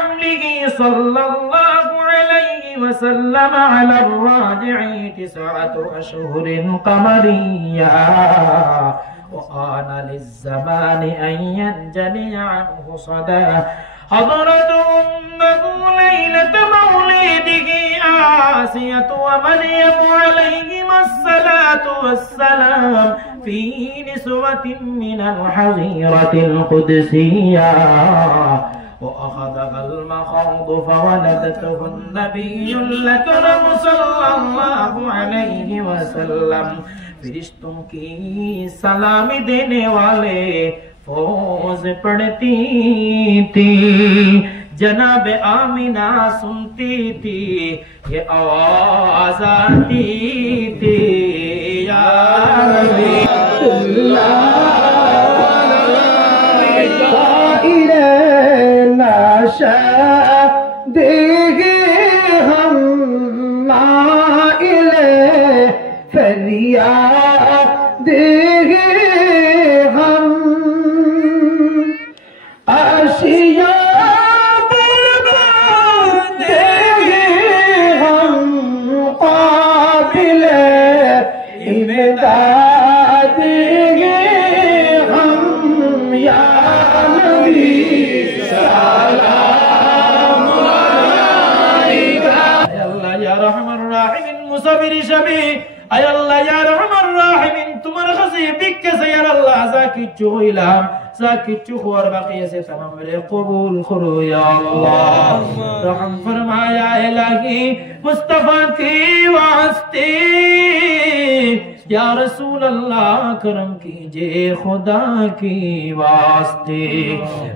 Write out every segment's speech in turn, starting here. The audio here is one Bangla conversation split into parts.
حمله صلى الله عليه وسلم على الراجع 9 أشهر قمريا وآن للزمان أن ينجلي عنه صدى حضرت أمه ليلة مولده آسية ومريم عليهما الصلاة والسلام في نسوة من الحظيرة القدسية وأخذها المخاض فولدته النبي الأكرم صلى الله عليه وسلم फरिश्तों की सलामी देने वाले फौज पढ़ती थी जनाब आमिना सुनती थी ये आवाज आती थी या रबी देगे हम माइले फरियाद देगे हम आशिया बर्बाद देगे हम काबिले इमदाद देगे हम या नबी सलाम अलैका या अल्लाह या रहमान रहीम मुसबिर शबी আয় আল্লাহ ইয়া রহমান রাহিমিন তোমার কাছে ভিক্ষা চাই আল্লাহ যা কিছু হইলাম যা কিছু হওয়ার বাকি আছে तमाम রে কবুল করো ইয়া আল্লাহ রহম ফরমায়া ইলাহি মুস্তাফা কি ওয়াস্তে या रसूल अल्लाह करम कीजिए खुदा की वास्ते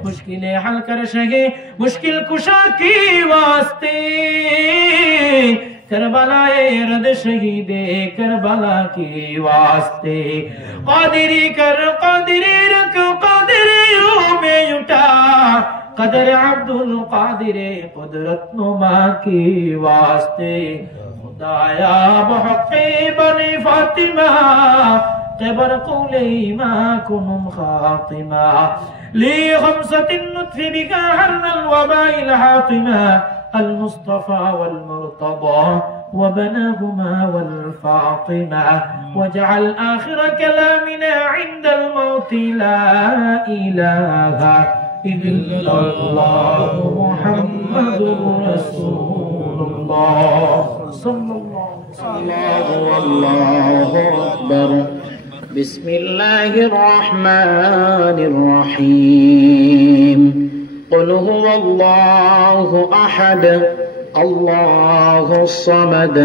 मुश्किलें हल कर सके मुश्किल कुशा की वास्ते करबलाए रद शहीदे करबला की वास्ते कादिरी कर कादिरी रख कादिरी रूह में उठा कदर अब्दुल कादिर कुदरत नुमा की वास्ते खुदाया बहक़े बनी फातिमा قبر قولي ما كنم خاطما لي خمسة النطف بك حرنا الوباء الحاطمة المصطفى والمرتضى وبناهما والفاطمة واجعل آخر كلامنا عند الموت لا إله إلا الله محمد رسول الله صلى الله عليه وسلم الله أكبر بسم الله الرحمن الرحيم قل هو الله أحد الله الصمد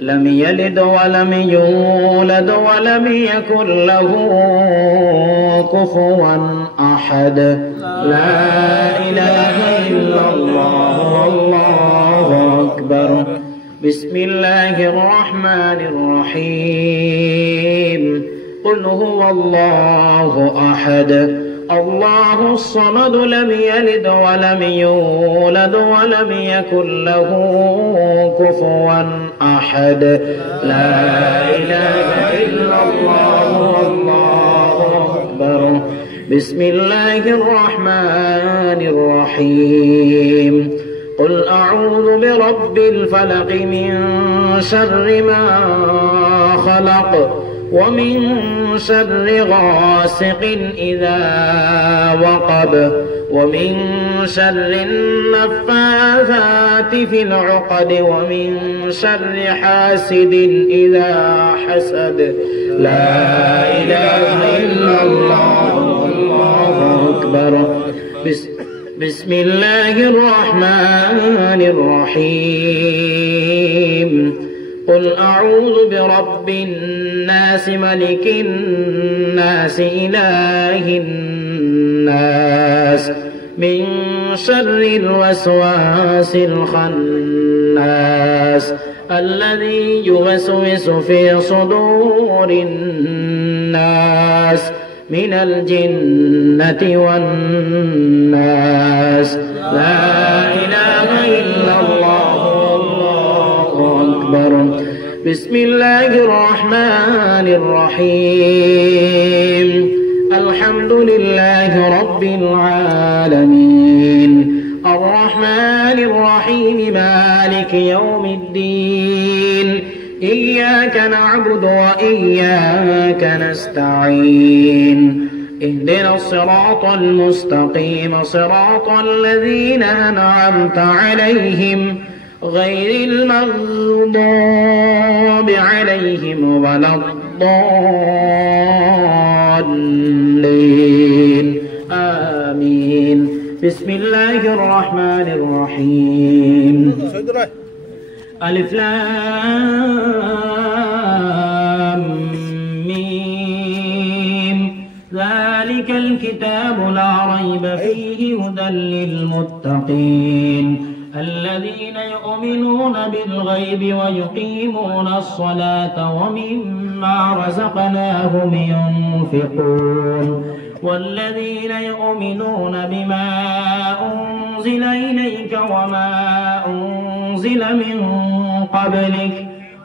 لم يلد ولم يولد ولم يكن له كفوا أحد لا إله إلا الله والله أكبر بسم الله الرحمن الرحيم قل هو الله أحد الله الصمد لم يلد ولم يولد ولم يكن له كفوا أحد لا إله إلا الله والله أكبر بسم الله الرحمن الرحيم قل أعوذ برب الفلق من شر ما خلق ومن شر غاسق إذا وقب ومن شر النفاثات في العقد ومن شر حاسد إذا حسد لا إله إلا الله والله أكبر بسم الله الرحمن الرحيم قل أعوذ برب الناس ملك الناس إله الناس من شر الوسواس الخناس الذي يوسوس في صدور الناس من الجنة والناس لا إله إلا الله والله أكبر بسم الله الرحمن الرحيم الحمد لله رب العالمين الرحمن مالك يوم الدين إياك نعبد وإياك نستعين اهدنا الصراط المستقيم صراط الذين أنعمت عليهم غير المغضوب عليهم ولا الضالين آمين. بسم الله الرحمن الرحيم. ألف لام ميم ذلك الكتاب لا ريب فيه هدى للمتقين الذين يؤمنون بالغيب ويقيمون الصلاة ومما رزقناهم ينفقون والذين يؤمنون بما أنزل إليك وما أنزل من قبلك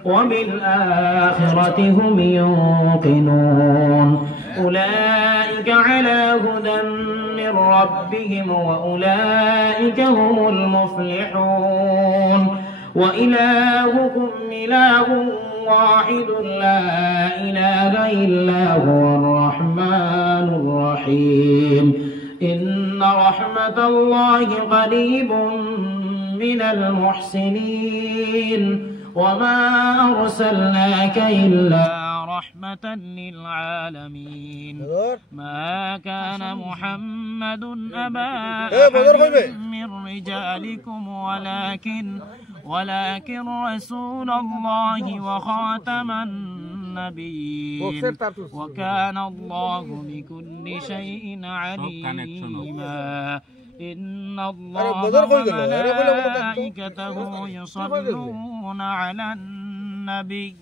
وبالآخرة هم يوقنون أولئك على هدى من ربهم وأولئك هم المفلحون وإلهكم إله واحد لا إله إلا هو الرحمن الرحيم إن رحمة الله قريب من المحسنين وما أرسلناك إلا رحمة للعالمين ما كان محمد أبا أحد من رجالكم ولكن رسول الله وخاتم النبيين وكان الله بكل شيء عليما إن الله وملائكته يصلون على النبي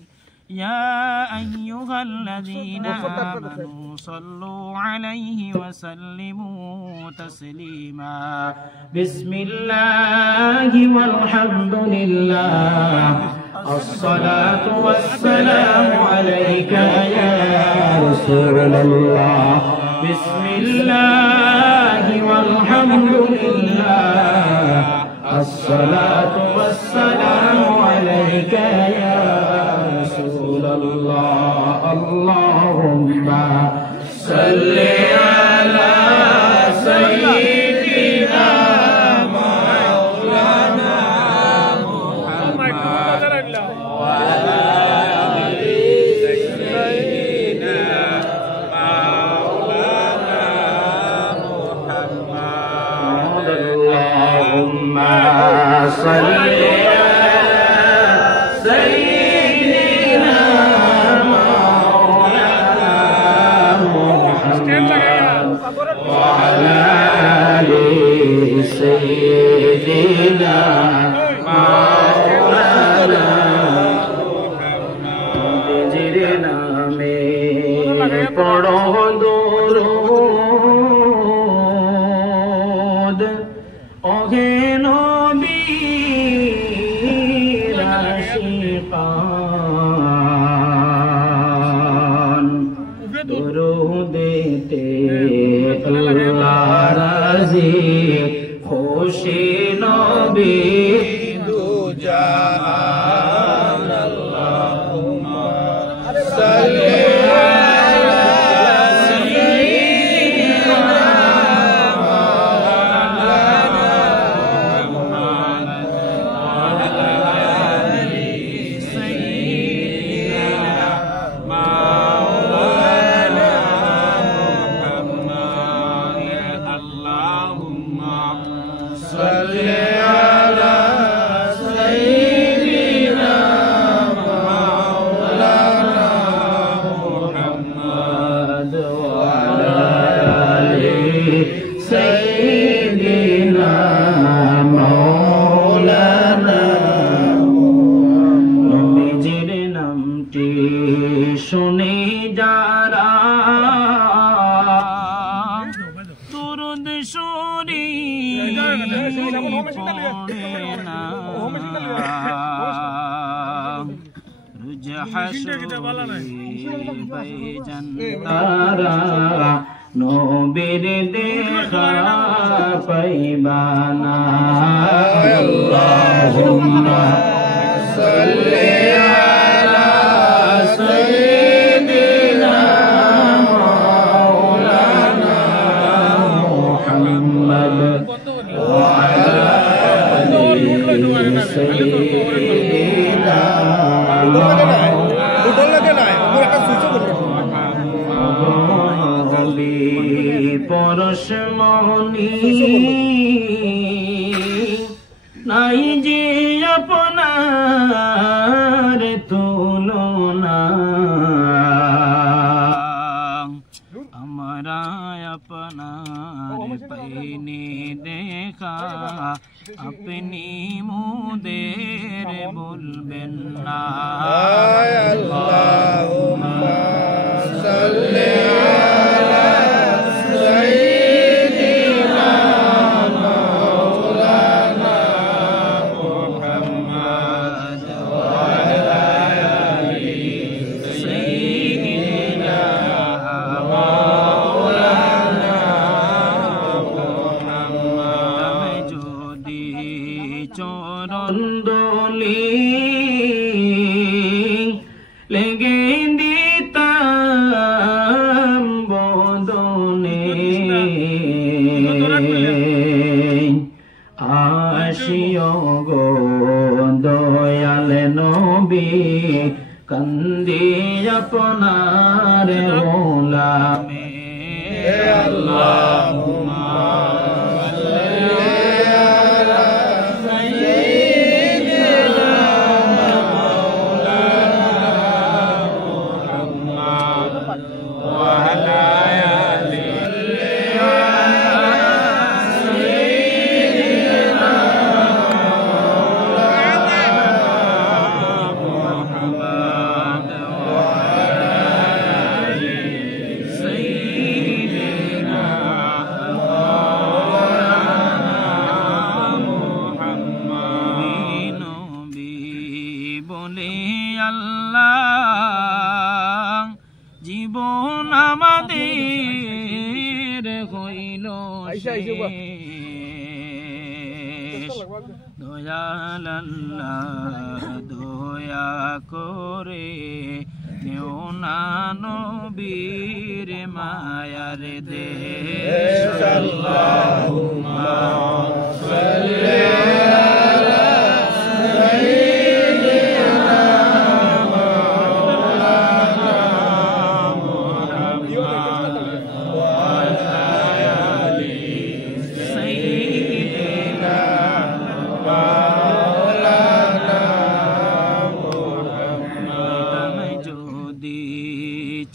يا أيها الذين آمنوا صلوا عليه وسلموا تسليما بسم الله والحمد لله الصلاة والسلام عليك يا رسول الله بسم الله والحمد لله الصلاة والسلام عليك يا رسول الله اللهم صل على سيدنا مولانا محمد وعلى آل سيدنا مولانا محمد اللهم صل سيدنا مولانا जिरना में पढ़ो दुरूद ओहे नबी आशिकान दुरूदेते अल्लाह राज़ी खुशी नबी दो जहान अल्लाहुम्मा सल्ली अला सय्यिदिना मौलाना मुहम्मद वअला आलि सय्यिदिना मौलाना मुहम्मद अल्लाहुम्मा सल्ली अला सय्यिदिना मौलाना मुहम्मद वअला आलि सय्यिदिना मौलाना नबीजिर नामटी শুনে যারা দুরূদ শরীফ পড়ে না রোজ হাসরে ভাইজান তারা নবীর দেখা পাইবা না আল্লাহ পরশমণি নাই যে আপনার তুলনা আমরা আপনার পাইনি দেখা আপনি মুদের বলবেন না আল্লাহুম্মা সাল্লি চরণদলি লেগে দিতাম বদনে আসিও গো দয়াল নবী কান্দি আপনার গোলামে আল্লাহুম্মা জীবন আমাদের হইল দয়াল আল্লাহ দয়া করে নেও না নবীর মায়ার দেশ আল্লাহুম্মা সাল্লি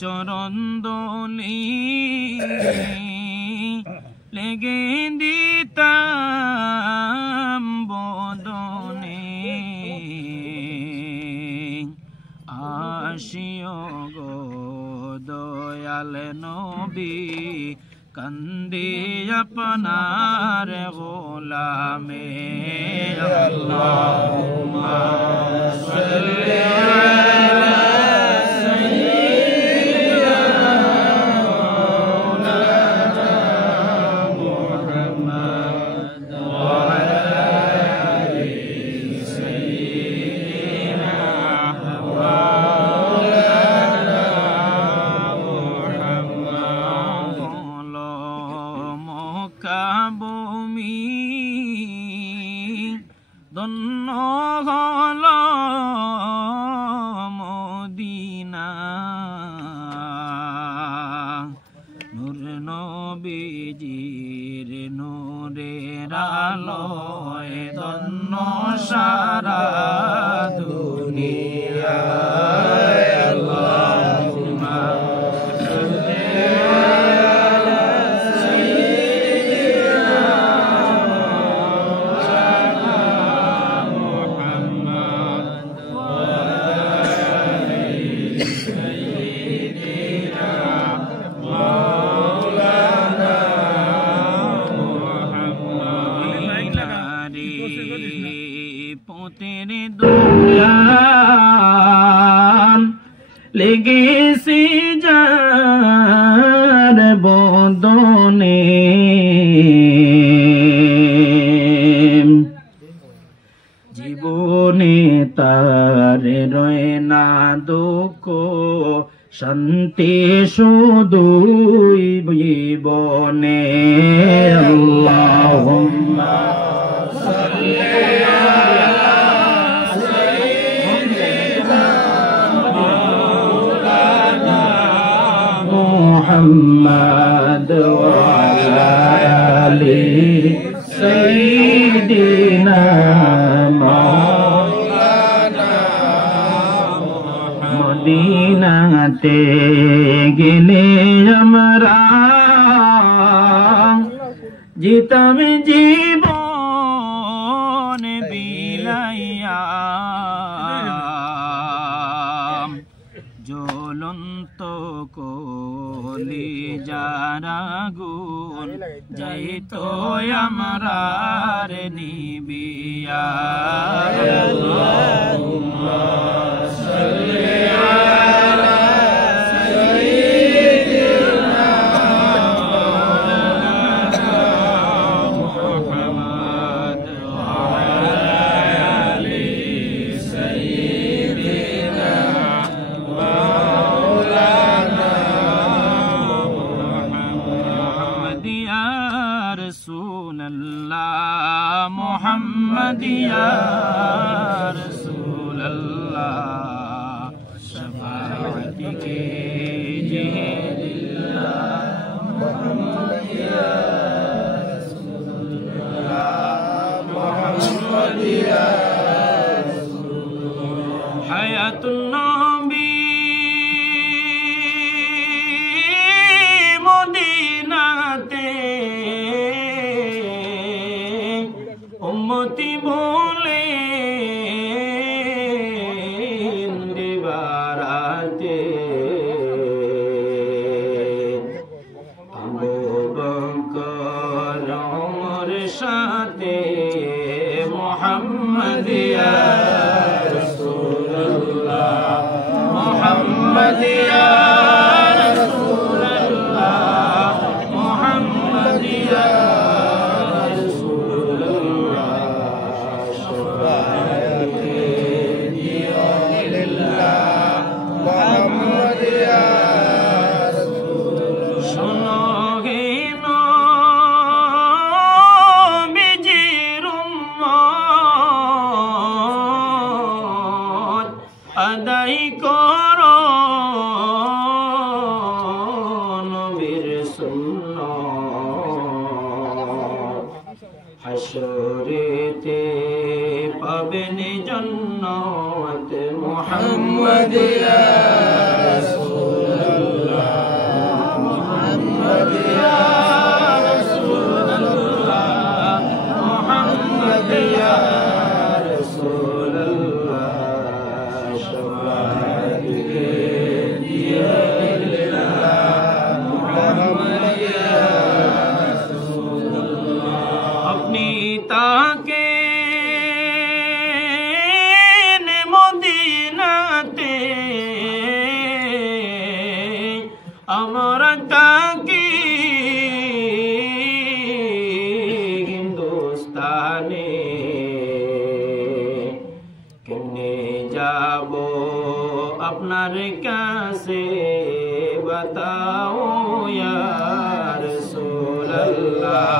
চরণদলি লেগে দিতাম বদনে আসিও গো দয়াল নবী কান্দি আপনার গোলামে আল্লাহুম্মা সাল্লি ধন্য হল মদিনা নূর নবীজির নূরের আলোয় ধন্য সারা দুনিয়া আল্লাহুম্মা পোতের দোলান লেগেছে যার বদনে তারে রয় না দুঃখ শান্তি শুধুই জীবনে আল্লাহুম্মা محمد وعلى آل سيدنا مولانا মদিনাতে গেলে আমরা জিতাম জীবন বিলাইয়া জ্বলন্ত কলি যারা গুণ যাইতো আমরার নিবিয়া আল্লাহুম্মা সাল্লি আলা সাইয়্যিদিনা মুহাম্মদ ওয়া আলা আলি সাইয়্যিদিনা محمد يا رسول الله شفاعتك جهد الله محمد يا رسول الله محمد يا رسول الله حياة النبي مدينته উম্মতি বলে দিবারাতে আবু বকর ওমর সাথে মুহাম্মদ ইয়া রাসূলুল্লাহ মুহাম্মদ ইয়া রাসূলুল্লাহ মুহাম্মদ ইয়া আদাই করো নবীর সুন্নাত হাশরেতে পাবেন জান্নাত মুহাম্মদ ইয়া রাসূলুল্লাহ মুহাম্মদ ইয়া রাসূলুল্লাহ মুহাম্মদ ইয়া তাকে মদিনাতে আমার তাকে হিন্দুস্তানে কেমনে যাব আপনার কাছে বাতাও ইয়া রাসূলুল্লাহ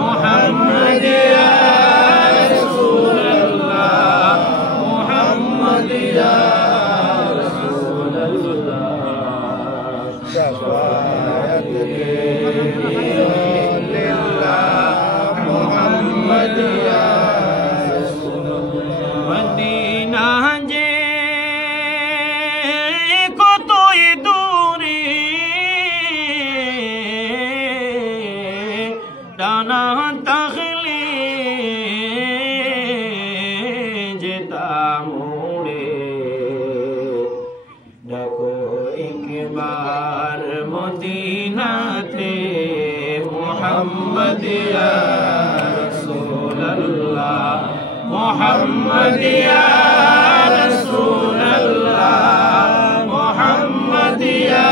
محمد يا رسول الله محمد يا رسول الله شفاعتك لله محمد يا رسول الله مدينة جي কতই দূরে ডানা তাহলে যেতাম উড়ে ডাকো একবার মদিনাতে মুহাম্মদ ইয়া রাসূলুল্লাহ মুহাম্মদ ইয়া রাসূলুল্লাহ মুহাম্মদ ইয়া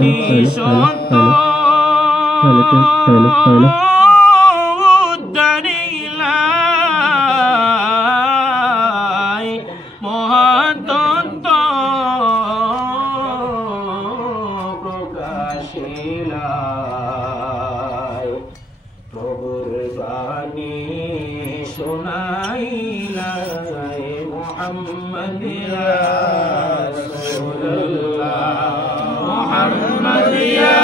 নিঃসন্ত উদ্ধারিলাই মহাতত্ত্ব প্রকাশিলাই প্রভুর বাণী শোনাইলাই মুহাম্মদ ইয়া রাসূলুল্লাহ মুহাম্মদ ইয়া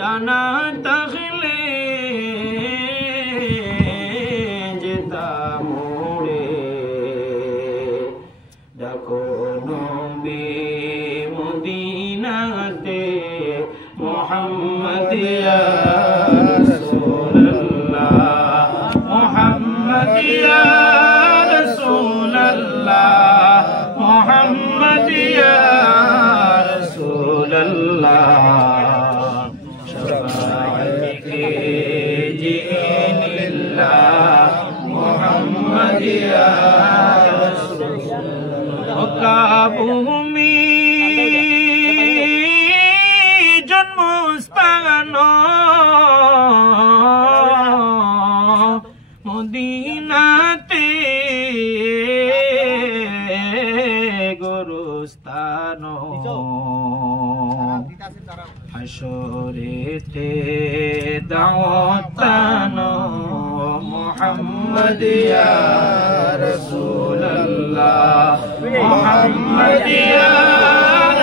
ডানা তাহলে যেতাম উড়ে ডাকো নবী মদিনাতে মুহাম্মদ ইয়া রাসূলুল্লাহ মুহাম্মদ ইয়া রাসূলুল্লাহ মুহাম্মদ ইয়া রাসূলুল্লাহ ভূমি জন্মস্থান মদিনাতে গুরুস্থান হাসরেতে দাওয়াতান মুহাম্মদ ইয়া রাসূলুল্লাহ মুহাম্মদ ইয়া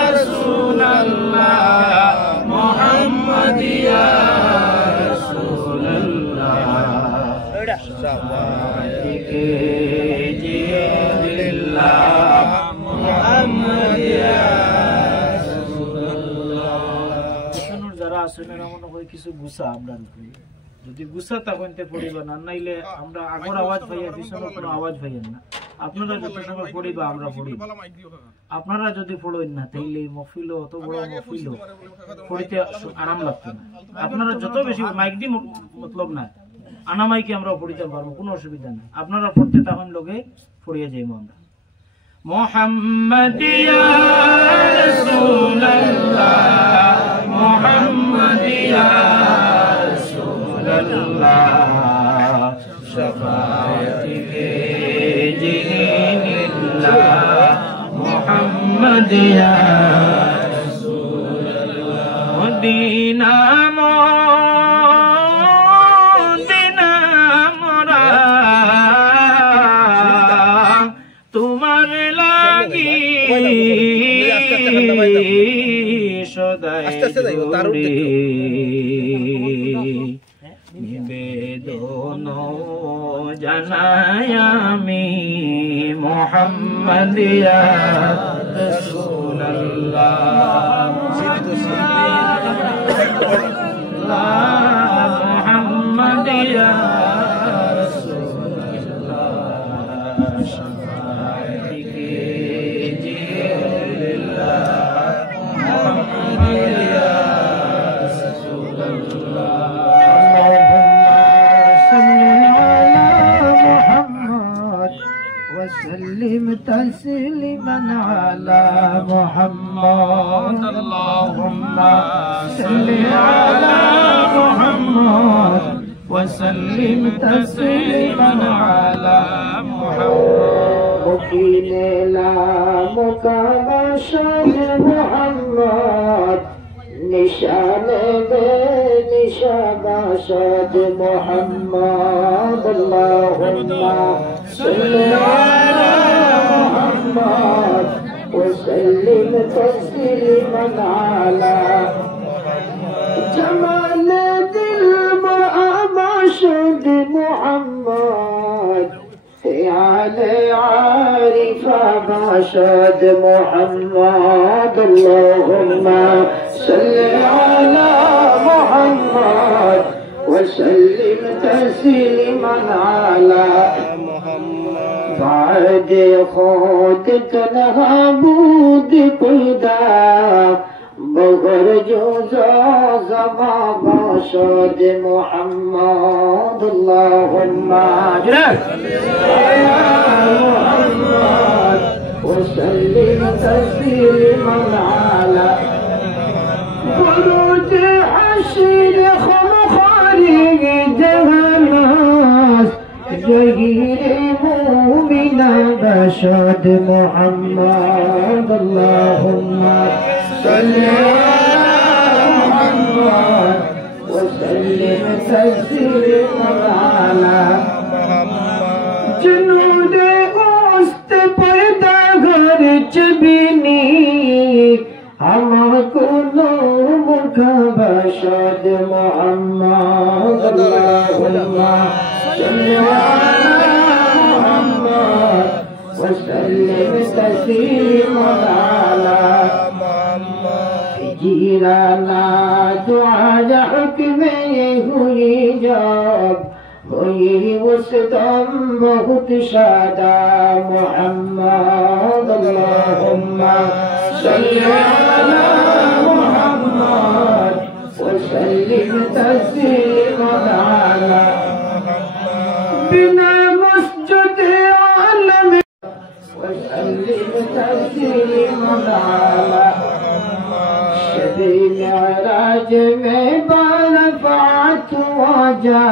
রাসূলুল্লাহ মুহাম্মদ ইয়া রাসূলুল্লাহ শাফাআতিকে জিল্লাহ মুহাম্মদ ইয়া রাসূলুল্লাহ যারা আছেন মনে হয় কিছু গুছা আমরা যদি গুছা তখনতে পড়িবা না নাইলে আমরা আগর আওয়াজ পাইয়া পিছনে কোনো আওয়াজ পাইয়েন না আপনারা যত সময় পড়িবা আমরা পড়ি আপনারা যদি পড়েন না তাইলে এই মহফিল অত বড় মহফিল পড়িতে আরাম লাগবে না আপনারা যত বেশি মাইক দি মতলব না আনা মাইকে আমরা পড়িতে পারবো কোনো অসুবিধা নেই আপনারা পড়তে তখন লগে পড়িয়ে যাইবো আমরা মুহাম্মদ ইয়া রাসূলুল্লাহ মুহাম্মদ ইয়া রাসূলুল্লাহ শাফাআতিকে জিল্লাহ মুহাম্মদ ইয়া রাসূলুল্লাহ মদিনা মদিনা মোরা তোমার লাগি সদাই নিবেদন জানাই আমি মুহাম্মদ ইয়া রাসূলুল্লাহ মুহাম্মদ ইয়া রাসূলুল্লাহ শাফাআতিকে জিল্লাহ মুহাম্মদ ইয়া وسلم تسليما على محمد اللهم صل على محمد وسلم تسليما على محمد مكين لا مكاشف محمد نشان نشاباشد محمد اللهم صل على محمد وسلم تسليما على جمال المعاشد محمد على عارف باشد محمد اللهم صل على محمد وسلم تسليما على بعد خود تنها بود پیدا بغر جوزا زما باشد محمد اللهم على محمد وسلم تسليما على برود حشر خارج جهنم جهير مؤمن بشد محمد اللهم صل على محمد وسلم تسليما على جنود اوست پیدا گھر چبینی ہم کو مکھ بشد محمد اللهم صل على محمد وسلم تسليما على جيرانا دعاء حكم ہوئی جب ہوئی وسطم بہت شادا محمد اللهم صل على محمد وسلم تسليما على بنا مسجد عالم وسلم تسليما على شبی معراج میں برفعت وجا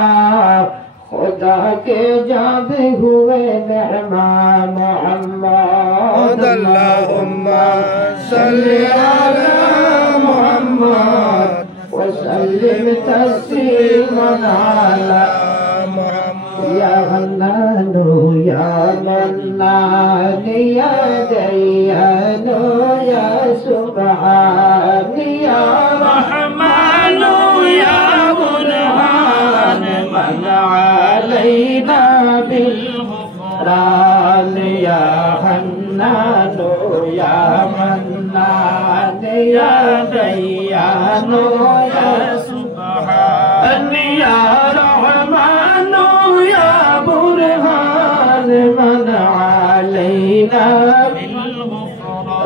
خدا کے جاب ہوئے مہمان محمد اللهم صل على محمد وسلم تسليما على يا غنان يا منان يا ديان يا سبحان يا رحمن يا برهان من علينا بالغفران يا حنان يا منان يا ديان يا سبحان يا رحمن يا برهان من علينا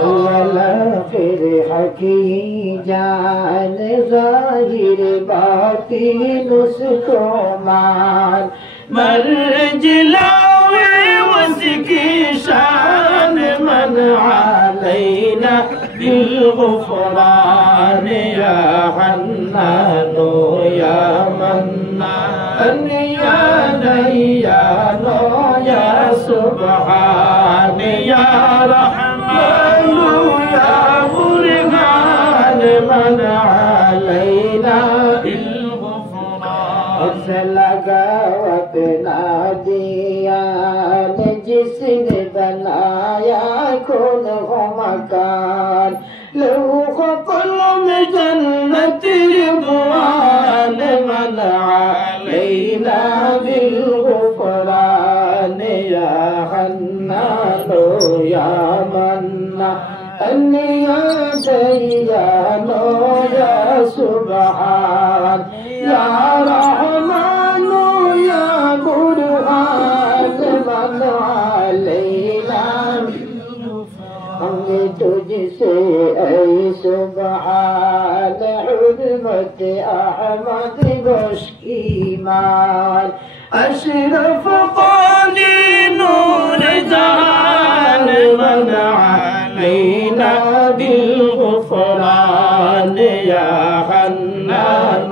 والآخر حكي جان ظاهر باطن سكومان مرجلاوي وسكي شان من علينا بالغفران يا حنان يا منان يا ديان يا سبحان يا رحمن يا برهان من علينا بالغفران لگا اپنا دیا جس نے بنایا کون ہو مکان لہو قلم جنت رضوان من علينا بالغفران يا حنان يا منان يا ديان يا سبحان يا رحمن يا برهان من علينا ہم تجھ سے اے سبحان حرمت احمد گوش ایمان اشرف قالی نور جان من علينا بالغفران يا حنان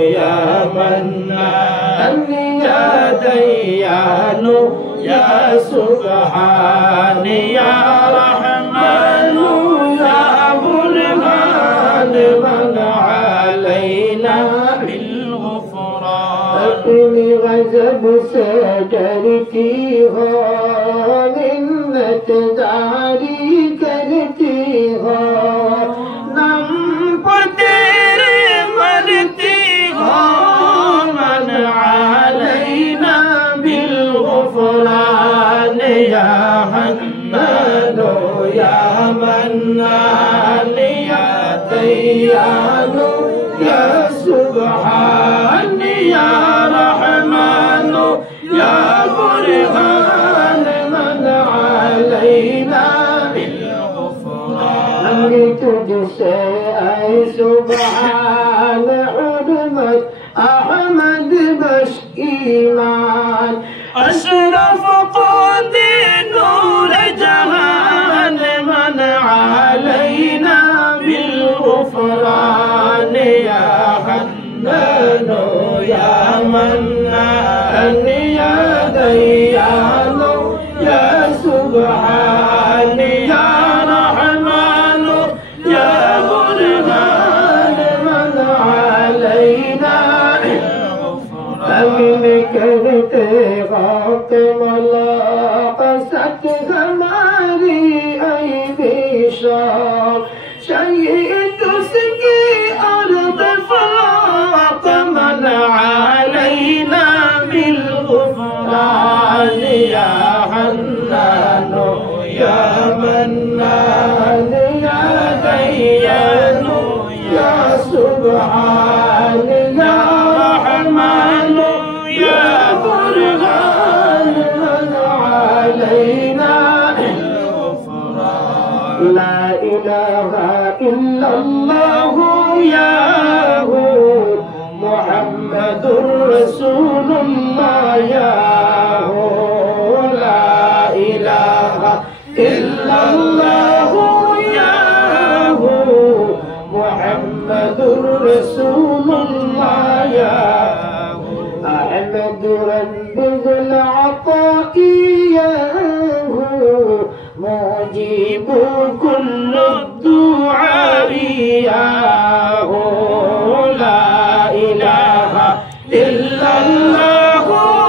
يا منان يا ديان يا سبحان يا رحمن يا برهان من علينا بالغفران اپنی غضب سے ڈرتی ہو منت جاری کرتی ہو نم پر تیرے مرتی ہو من علينا بالغفران يا حنان يا منان يا ديان يا سبحان يا رحمن يا برهان من علينا بالغفران تجسي أي سبحان حرمة أحمد بش إيمان أشرف قد نور جهان من علينا بالغفران يا حنان يا منان يا ديان يا سبحان يا رحمن يا برهان من علينا أمن करते गात मलाक़सत हमारी ऐ बेशार शहीद उसकी अर्द फलाक़ मन अलैना बिलग़ुफ़रान या हन्नान या मन्नान या दय्यान या सुब्हान या रहमान या बुरहान मन अलैना ला इलाहा इल्लल्लाह या मुहम्मदुर रसूलुल्लाह या ला इलाहा इल्लल्लाह या मुहम्मदुर रसूलुल्लाह या أحمد رب ذو العطاء مجيب كل الدعاء لا إله إلا الله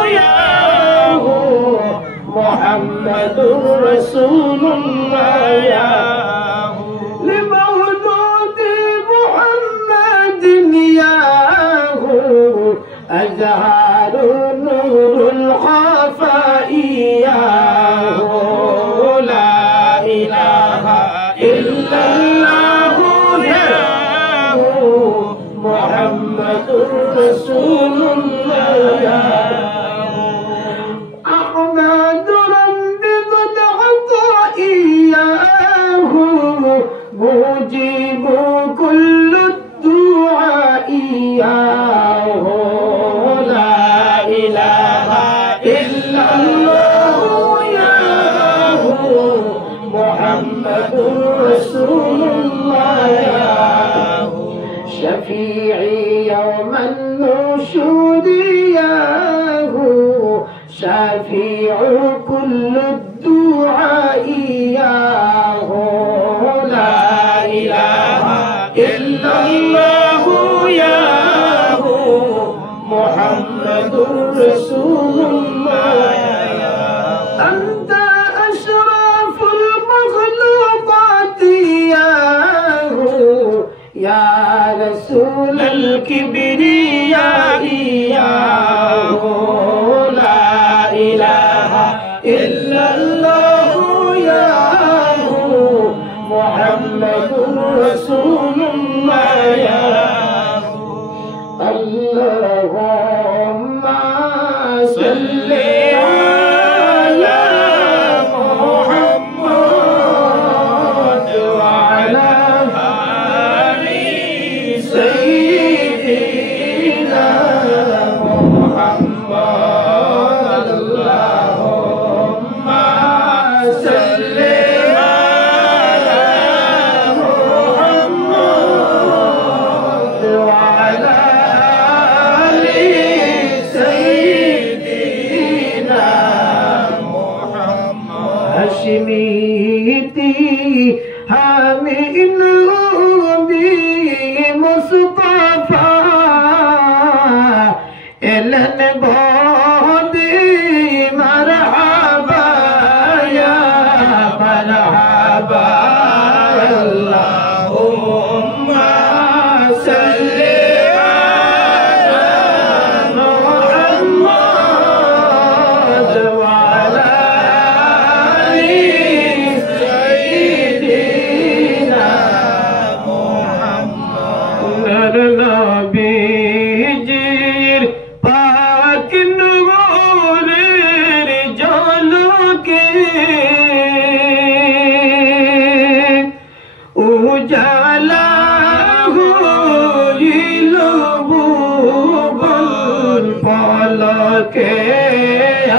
يا محمد رسول الله يا لمولود محمد يا أزهار نور الخفاء لا إله إلا الله يا محمد رسول الله يا أحمد رب ذو العطاء مجيب كل الدعاء محمد رسول الله يا شفيعي يوم النشور يا شفيع كل الدعاء يا لا إله إلا الله يا محمد رسول الله يا أنت أشرف المخلوقات يا رسول الكبرياء لا إله إلا الله يا محمد رسول الله يا اللهم صل على محمد وعلى آل سيدنا محمد اللهم صل على محمد وعلى آل سيدنا محمد هاشميتي حامين بمصطفى إلن بودي مرحبا يا مرحبا اللهم صل على محمد وعلى آل سيدنا محمد জালা হইল ভুবন পলকে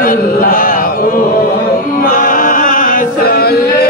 আল্লাহুম্মা সাল্লি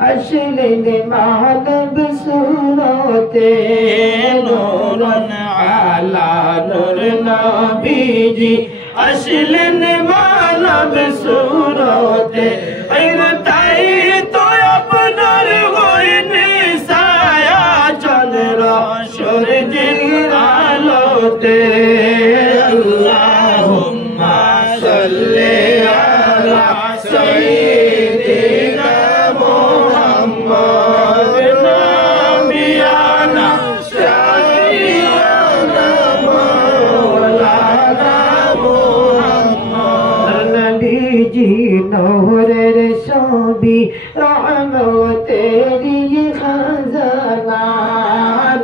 أشلن معلب سورته نورا على نور نبيجي أشلن معلب سورته غير تايت يبنر غين سايا چندر سورج آلوته اللهم صل على سيدنا नूरेर सोबी रहमतेरी खजाना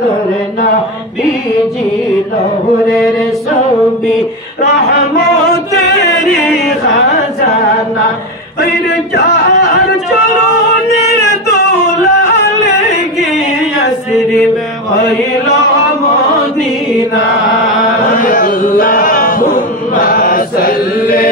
नूर नबीजी नूरेर सोबी रहमतेरी खजाना फिर चार चरणेर दोला लेगी यस्रिब हइला मदीना अल्लाहुम्मा सल्ली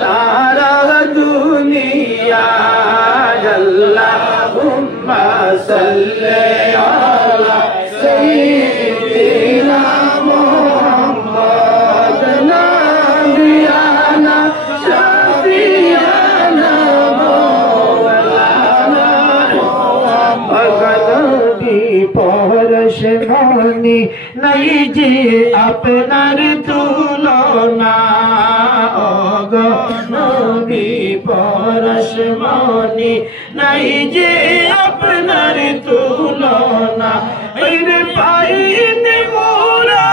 सारा दुनिया अल्लाहुम्मा सल्ली अला सय्यिदिना मुहम्मद नबियाना शफीअना যে আপনার তুলনা ওগো নবী পরশমণি নাই যে আপনার তুলনা রে পাইনি মোরা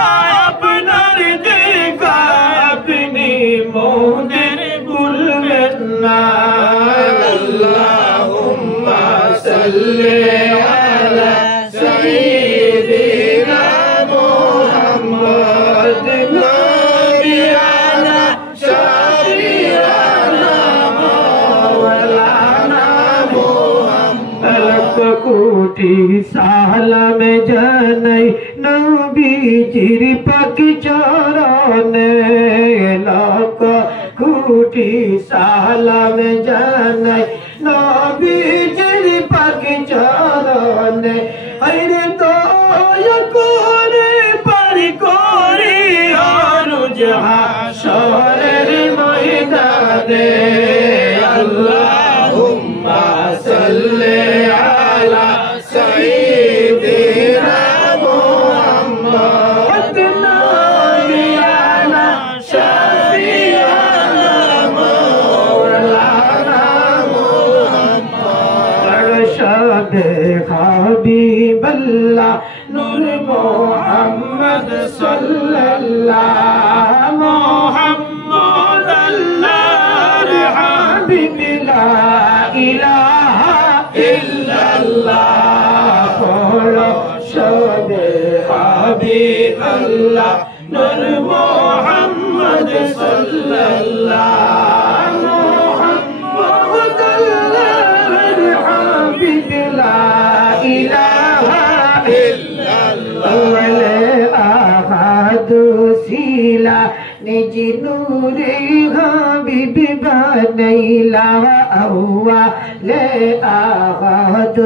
আপনার দেখা আপনি মোদের ভুলবেন না আল্লাহুম্মা সাল্লি আলা সাইয়্যিদিনা মুহাম্মদ নাবিয়ানা শাফিয়ানা মাওলানা মুহাম্মদ লাখ কোটি সালাম জানাই নবীজির পাক চরণে লাখ কোটি সালাম জানাই নবীজির পাক চরণে আরে দয়া করে পারি করে আরজ হাশরের ময়দানে আল্লাহুম্মা সাল্লি আলা সাইয়্যিদিনা মুহাম্মদ নাবিয়ানা শাফিয়ানা মাওলানা মুহাম্মদ আরশাদ হাবিবাল্লাহ নূর মুহাম্মদ সাল্লাল্লাহু মুহাম্মদ আল্লাহর হাবিব লা ইলাহা ইল্লাল্লাহ আরশাদ হাবিবাল্লাহ নূর মুহাম্মদ সাল্লাল্লাহু মুহাম্মদ আল্লাহর হাবিব লা ইলাহা সিলা নিজ নূরে হাবিব বানাইলা আওয়ালে আহাদ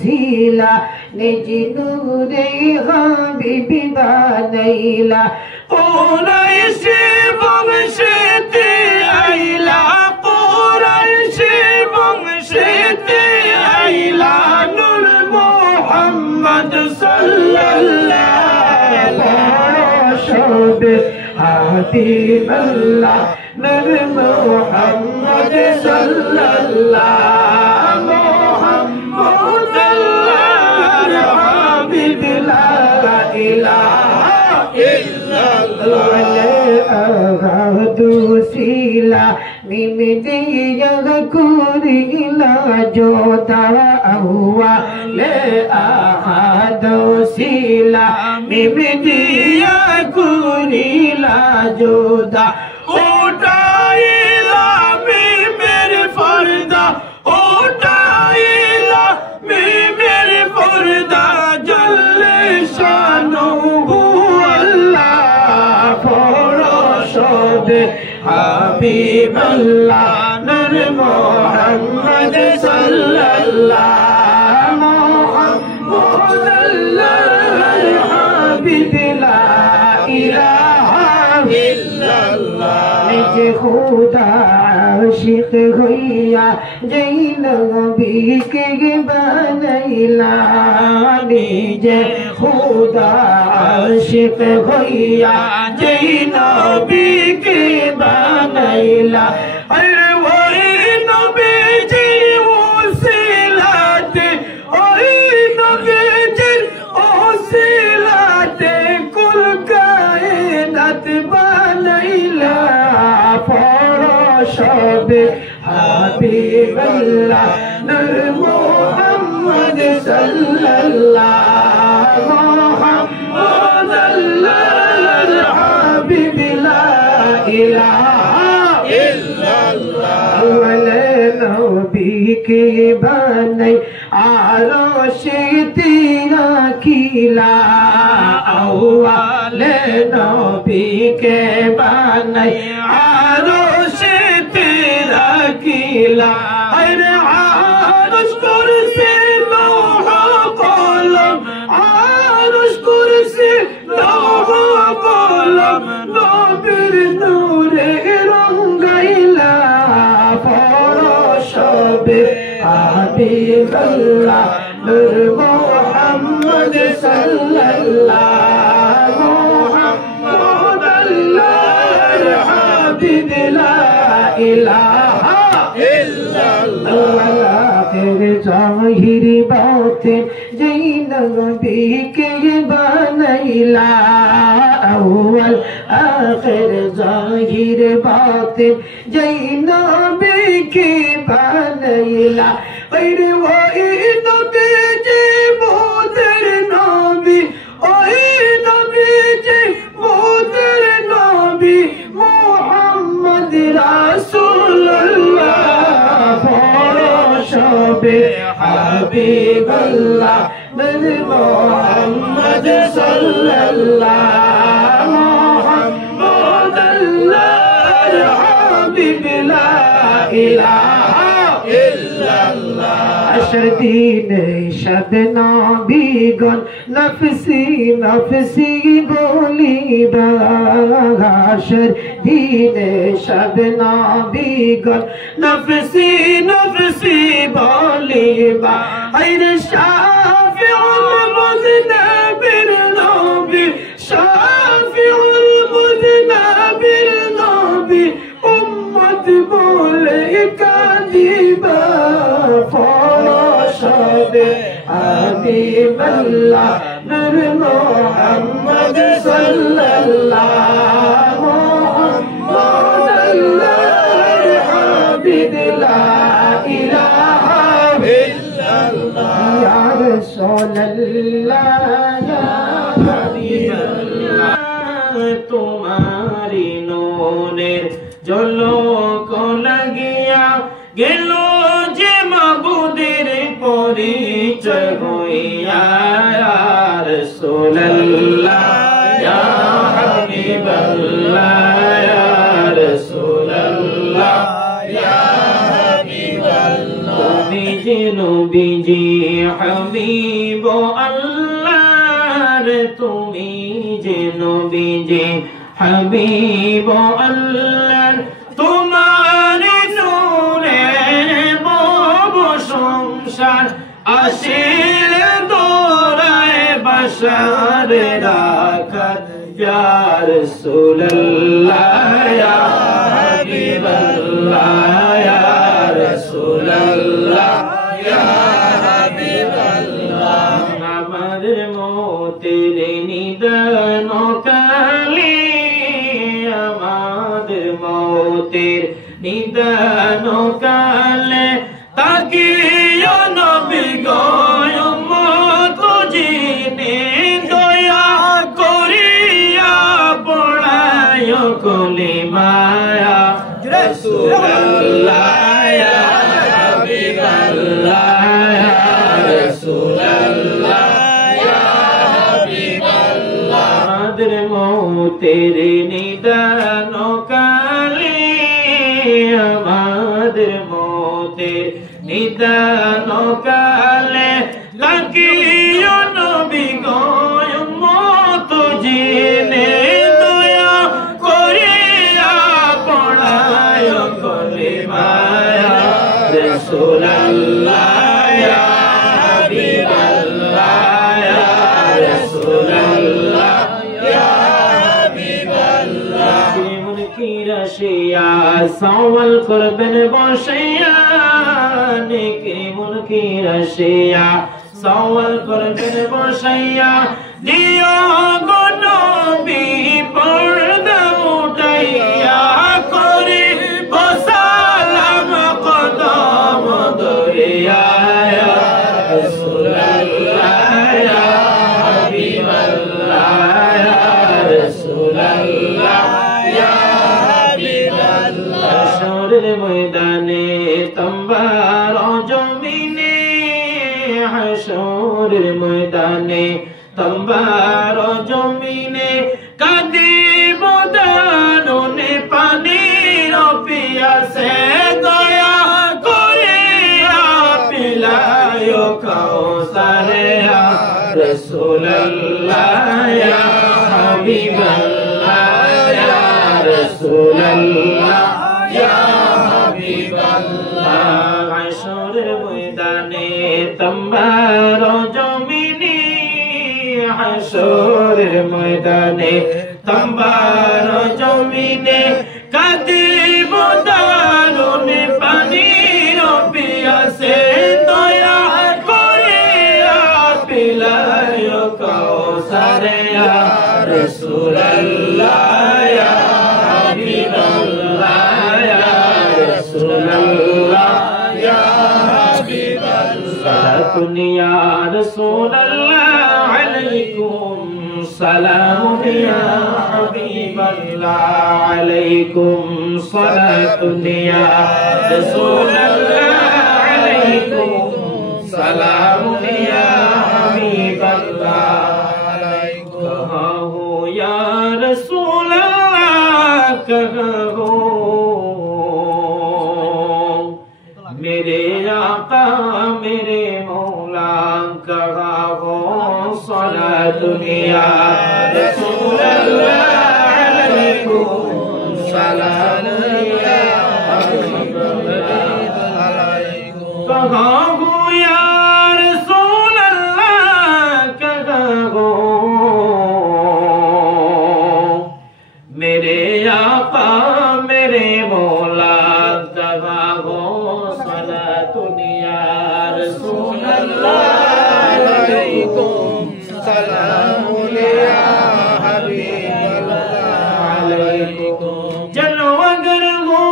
সিলা নিজ নূরে হাবিব বানাইলা কুরাইশি বংশেতে আইলা কুরাইশি বংশেতে আইলা নূর মুহাম্মদ সাল্লাল্লাহু হাবিবাল্লাহ নূর মুহাম্মদ সাল্লাল্লাহু মুহাম্মদ আল্লাহর হাবিব লা ইলাহা ইল্লাল্লাহ আগাদু সিলা মিম দিয়া কুরিলা জোতা আহুয়া লে আহাদু সিলা মিম দিয়া কুরিলা জোদা উঠাইলা মিমের পর্দা উঠাইলা মিমের পর্দা জল্লে শানুহু আল্লাহ ফরশদে হাবিবাল্লাহ নূর মুহাম্মদ সাল্লাল্লাহু মুহাম্মদ আল্লাহর হাবিব লা ইলাহা ইল্লাল্লাহ নিজে খুদা আশিক হইয়া যেই নবীকে বানাইলা নিজে খুদা আশিক হইয়া যেই নবীকে বানাইলা আরে ওই নবীজি ওসিলাতে ওই নবীজির ওসিলাতে কুল কায়নাত বানাইলা ফরশদে হাবিবাল্লাহ নূর মুহাম্মদ সাল্লাল্লাহু মুহাম্মদ আল্লাহর হাবিব লা ইলাহা ইল্লাল্লাহ ওয়ালা নবীকে বানাই আরশে তিরা কিলা আওয়ালে নবীকে বানাই আরশে তিরা কিলা আরে আরশ কুরসি লৌহ কলম আরশ কুরসি লৌহ কলম নবীর নূরে রঙ্গাইলা ফরশদে হাবিবাল্লাহ নূর মুহাম্মদ সাল্লাল্লাহু ইলাহা ইল্লাল্লাহ আখির জাহির বাতিন যেই নবীকে বানাইলা আউয়াল আখির জাহির বাতিন যেই নবীকে বানাইলা ওরে ওই নবী যে মোদের নবী ওই নবী যে মোদের নবী মুহাম্মদ রাসূলুল্লাহ পরশবে হাবিবাল্লাহ নবী মুহাম্মদ সাল্লাল্লাহ মুহাম্মদ আল্লাহর হাবিব লা ইলাহা ইল্লাল্লাহ আশর দিনে শব নবীগণ নফসি নফসি বলিবা আশর দিনে শব নবীগণ নফসি নফসি বলিবা আইরে শাফিউল মুযনবির নবী শাফিউল মুযনবির নবী উম্মত বলে কাঁদিবা ফরশবে হাবিবাল্লাহ নূর মুহাম্মদ সাল্লাল্লাহ মুহাম্মদ আল্লাহর হাবিব লা ইলাহা ইল্লাল্লাহ ইয়া রাসূলুল্লাহ ইয়া হাবিবাল্লাহ তোমারি নূরের ঝলক লাগিয়া গেল যে মাবুদের পরিচয় হইয়া ইয়া রাসূলুল্লাহ ইয়া হাবিবাল্লাহ ইয়া রাসূলুল্লাহ ইয়া হাবিবাল্লাহ তুমি যে নবীজি হাবিব আল্লাহর তুমি যে নবীজি হাবিব আল্লাহর তোমার নূরে বব সংসার আসিল দোরায় বশার রাখাত ইয়া রাসূলুল্লাহ ইয়া হাবিবাল্লাহ ইয়া রাসূলুল্লাহ ইয়া হাবিবাল্লাহ আমাদের মতের নিদান কালে আমাদের মতের নিদান কালে তাকিও নবী গো উম্মত জিনে দয়া করিয়া পড়ায় কলিমা ইয়া রাসূলুল্লাহ ইয়া হাবিবাল্লাহ ইয়া রাসূলুল্লাহ ইয়া হাবিবাল্লাহ আমাদের মতের নিদান কালে আমাদের মতের নিদান কালে লাগিও নবী গো উম্মত জিনে দয়া করিয়া পড়ায় কলিমা ইয়া রাসূলুল্লাহ ইয়া হাবিবাল্লাহ ইয়া রাসূলুল্লাহ ইয়া হাবিবাল্লাহ মুনকি রাশিয়া সওয়াল করবেন বসিয়া নেকি মুনকি রাশিয়া সওয়াল করবেন বসিয়া দিও গো নবী পর্দা উঠাইয়া করে বসালাম কদম দরিয়া ইয়া রাসূলুল্লাহ ইয়া হাবিবাল্লাহ ইয়া রাসূলুল্লাহ ইয়া হাবিবাল্লাহ হাশরের ময়দানে তম্বার জমিনে হাশরের ময়দানে তম্বার জমিনে কাঁদিব দারুনে পানির পিয়াসে দয়া করিয়া পিলায় কাউসারে ইয়া রাসূলুল্লাহ ইয়া হাবিবাল্লাহ ইয়া রাসূলুল্লাহ ইয়া হাবিবাল্লাহ হাশরের ময়দানে তম্বার জমিনে হাশরের ময়দানে তম্বার জমিনে কাঁদিব দারুনে या रसूल अल्लाह अलैकुम सलाम या हबीब अल्लाह अलैकुम सलातुन या रसूल अल्लाह अलैकुम सलाम या हबीब अल्लाह अलैकुम। कहाँ हो या रसूल अल्लाह, कहाँ हो मेरे आका मेरे मौला, कहाँ हो सलातुन या रसूल अल्लाह अलैकुम सलाम या हबीब अल्लाह अलैकुम। कहाँ हो या रसूल अल्लाह, कहाँ हो मेरे आका मेरे मौला, कहाँ हो सलातुन या रसूल अल्लाह अलैकुम सलाम या हबीब अल्लाह अलैकुम। जलवागर हो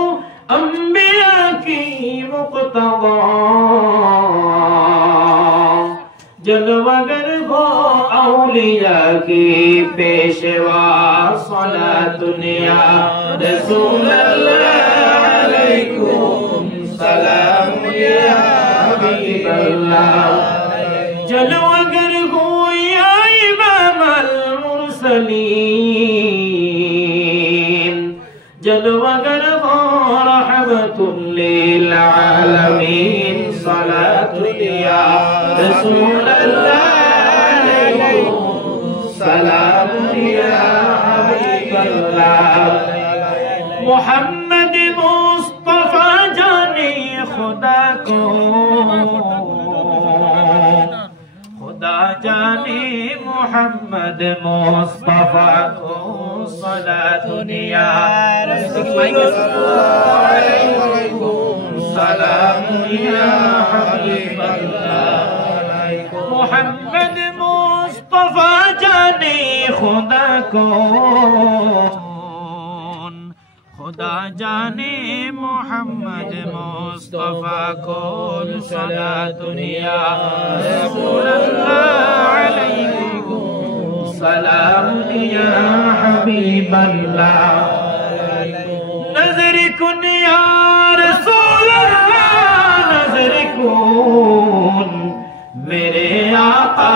अंबिया की मुक़्तदा, जलवागर हो औलिया की पेशवा, सलातुन या रसूल अल्लाह अलैकुम सलाम या हबीब अल्लाह। जलवागर हो या इमाम अल मुरसलीन, जलवागर हो रहमतुल लिल आलमीन, सलातुन या रसूल अल्लाह अलैकुम सलाम या हबीब अल्लाह। मोहम्मद मुस्तफा जाने खुदा को, खुदा जाने मोहम्मद मुस्तफा को, सलातुन या रसूल अल्लाह अलैकुम सलाम या हबीब अल्लाह। मोहम्मद मुस्तफा जाने खुदा को, खुदा जाने मोहम्मद मुस्तफा को, सलातुन या रसूल अल्लाह अलैकुम सलाम या हबीब अल्लाह। नजर कुन या रसूल अल्लाह, नजर कुन मेरे आका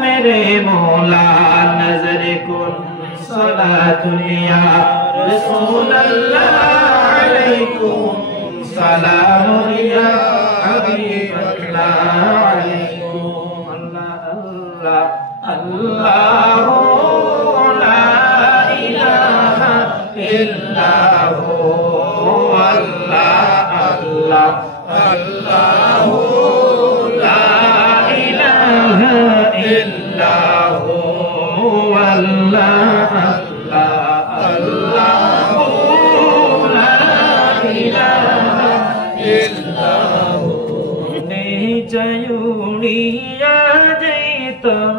मेरे मौला, नजर कुन सलातुन या रसूल अल्लाह अलैकुम सलाम या हबीब अल्लाह अलैकुम। अल्लाह अल्लाह ला इलाहा इल्लल्लाह, अल्लाह अल्लाह अल्लाह ला इलाहा इल्लल्लाह, अल्लाह चयूड़िया जैतम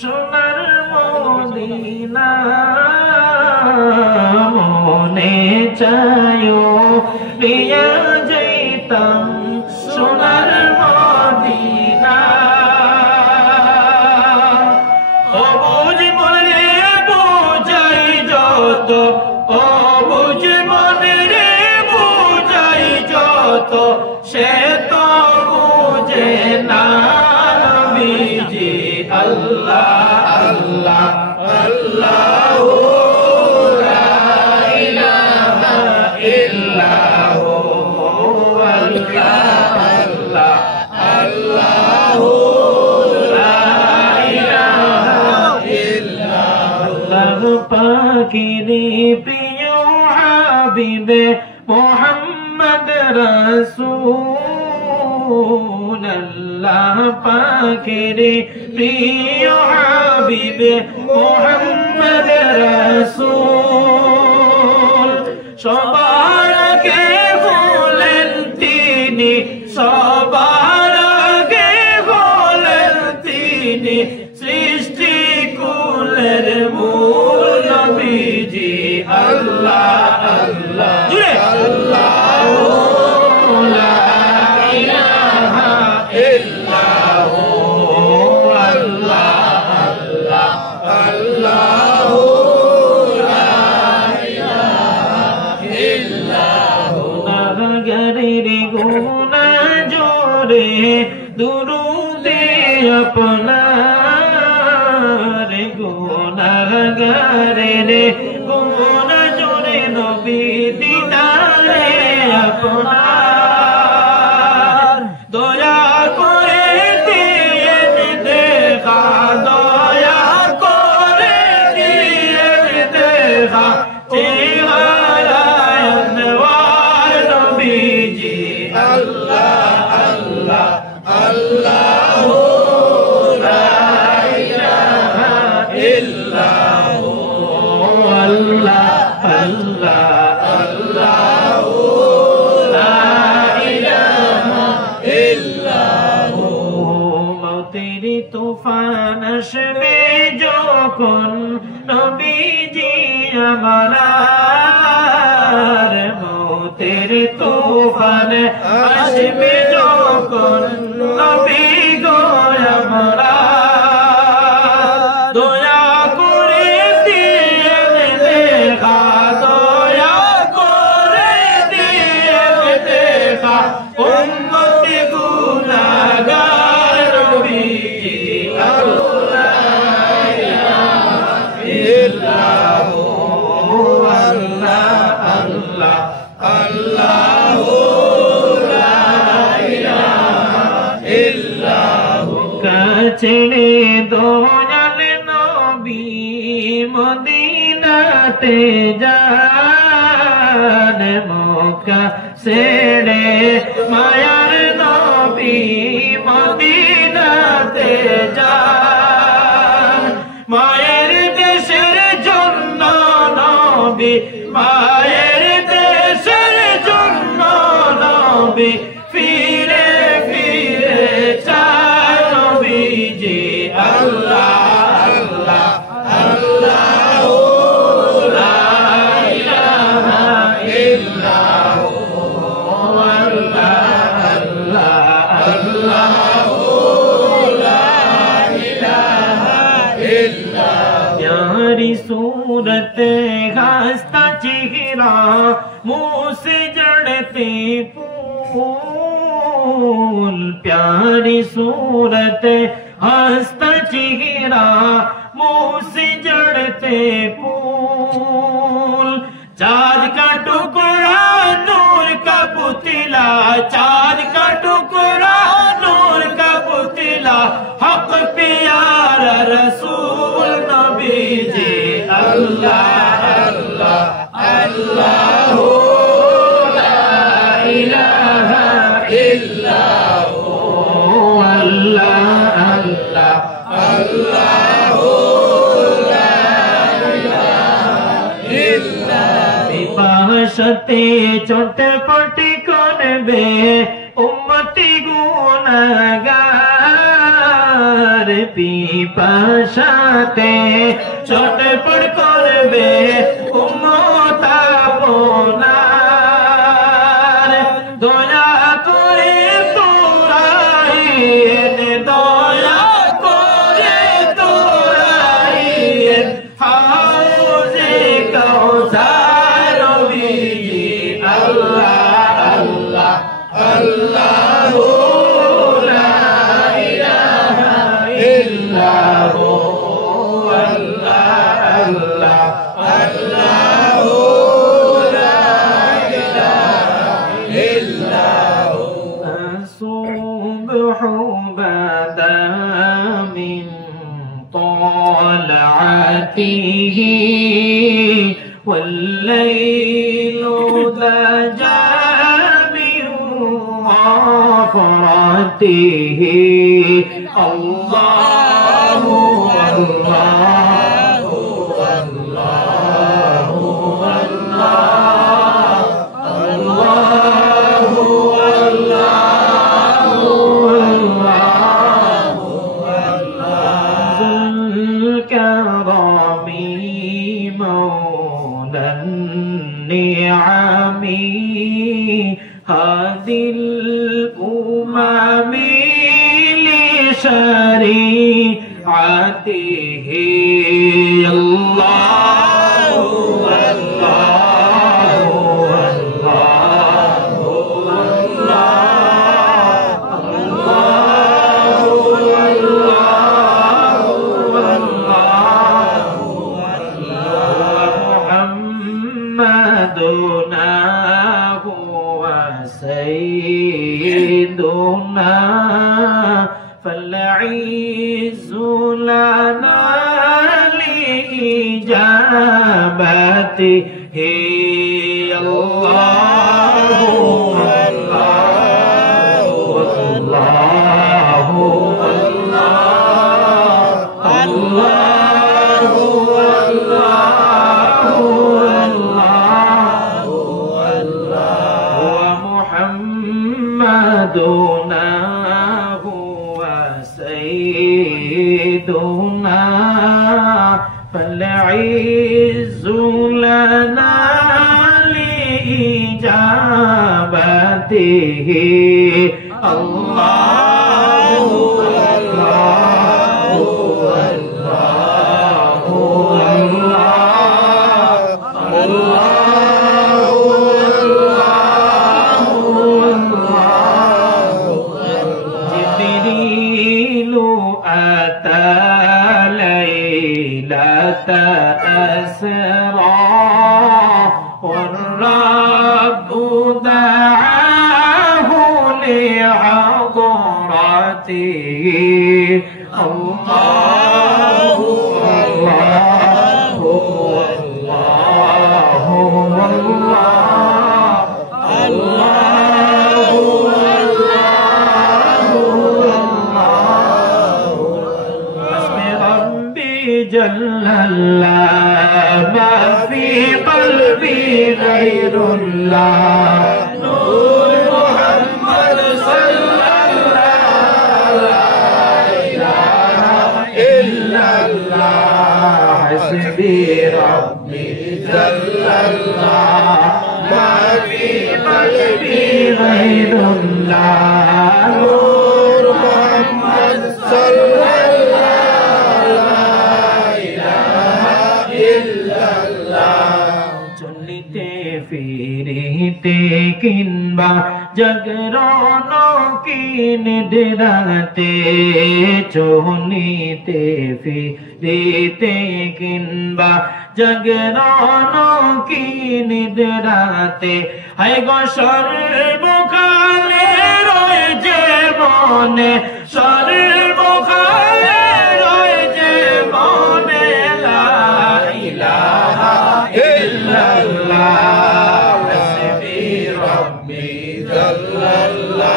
सोनर मोदीना, मोने चयूड़िया जैतम सोनर मोदीना। ओ बुझ मने बुझाई যত, ও বুঝ মনে রে বুঝাই যত, সে তো বুঝে না নবীজি। আল্লাহ আল্লাহ আল্লাহ লা ইলাহা ইল্লাল্লাহ, আল্লাহ আল্লাহ আল্লাহ লা ইলাহা ইল্লাল্লাহ। পাখিরে প্রিয় হাবিবে মোহাম্মদ রাসূল, আল্লাহ পাখিরে প্রিয় হাবিবে মোহাম্মদ রাসূল। সবার আগে বলেন তিনি, সবার আগে বলেন তিনি, সৃষ্টি কুলের মূল নবীজি। আল্লাহ আল্লাহ আল্লাহ লা ইলাহা ইল্লাল্লাহ। गुना जोरे दुरूदे अपनार गुनाहगारे रे गुना जोरे नबी दीदारे अपनार दया करे দিয়ে দেখা দয়া করে দিয়ে দেখা চেহারা আনওয়ার নবীজি আল্লাহ আল্লাহ আল্লাহ লা ইলাহা ইল্লাল্লাহ আল্লাহ আল্লাহ আল্লাহ লা ইলাহা ইল্লাল্লাহ মৌতের তুফান আসবে যখন নবীজি আমার মৌতের তুফান আসবে যখন নবী গো আমার দয়া করে দিয়ে দেখা দয়া করে দিয়ে দেখা উম্মতি গুনাহগার নবীজি আল্লাহ ইল্লাল্লাহ আল্লাহ আল্লাহ লা ইলাহা ইল্লাল্লাহ কাছেড়ে দয়াল নবী মদিনাতে যান মক্কা ছেড়ে মায়ার নবী মদিনাতে যান মায়ের দেশের জন্য নবী মায়ের দেশের জন্য নবী ফিরে ফিরে চায় নবীজি আল্লাহ আল্লাহ আল্লাহ লা ইলাহা ইল্লাল্লাহ আল্লাহ আল্লাহ লা ইলাহা ইল্লাল্লাহ प्यारी सूरत हंसता चेहरा मुँह से जड़ते फूल प्यारी सूरत हंसता चेहरा मुँह से जड़ते फूल चाँद का टुकड़ा नूर का पुतला चाँद का टुकड़ा नूर का पुतला हक प्यारा रसूल नबीजी अल्लाह अल्लाह अल्लाह ला इलाहा इल्लल्लाह अल्लाह अल्लाह अल्लाह ला इलाहा इल्लल्लाह विपाशते चटपटी करबे उम्मती गुनाहगार পিপাসাতে চটপট করবে উম্মত আপনার দয়া করে তোরাইন দয়া করে তোরাইন হাউজে কাউসার নবীজি আল্লাহ আল্লাহ আল্লাহ الصبح بدا من طلعته والليل دجى من غفرته الله الله الله الله هذه الأمم لشريعته الله الله الله الله سيدنا فالعز لنا لإجابته الله محمدنا هو سيدنا فالعز لنا لإجابته الله الله أسرى والرب دعاه لحضرته الله الله جل الله ما في قلبي غير الله نور محمد صلى الله لا إله إلا الله حسبي ربي جل الله ما في قلبي غير الله نور محمد صلى الله ফিরিতে কিংবা জাগরণ কি নিদ্রাতে চলিতে ফিরিতে কিংবা জাগরণ কি নিদ্রাতে হায় গো সর্বকালে রয়েছে মনে সর্বকালে রয়েছে মনে লা ইলাহা ইল্লাল্লাহ হাসবি রব্বি জাল্লাল্লাহ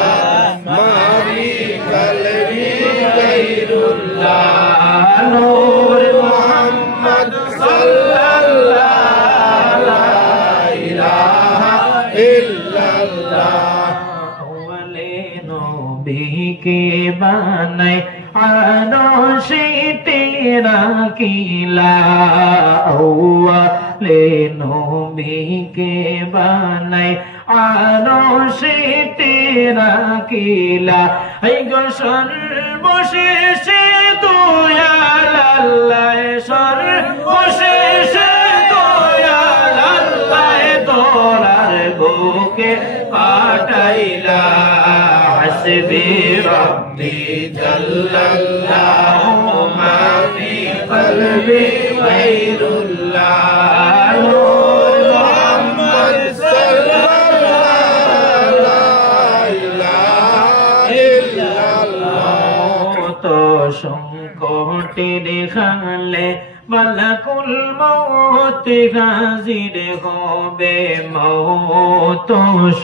মা ফি কলবি গায়রুল্লাহ নূর মুহাম্মদ সাল্লাল্লাহু লা ইলাহা ইল্লাল্লাহ ওয়ালে নবীকে বানাই আরশে তেরা কিলা ওয়ালে নবীকে বানাই আরশে তেরা কিলা এই গো সর্বশেষে দয়াল আল্লাহ সর্বশেষে দয়াল আল্লাহ তোরার বুকে পাঠাইলা হাসবি রব্বি জাল্লাল্লাহু মা ফি কলবি গায়রুল্লাহ নূর মুহাম্মদ সাল্লাল্লাহু লা ইলাহা ইল্লাল্লাহ তো সংকটের খালে মালাকুল মউত হাজির হবে মউত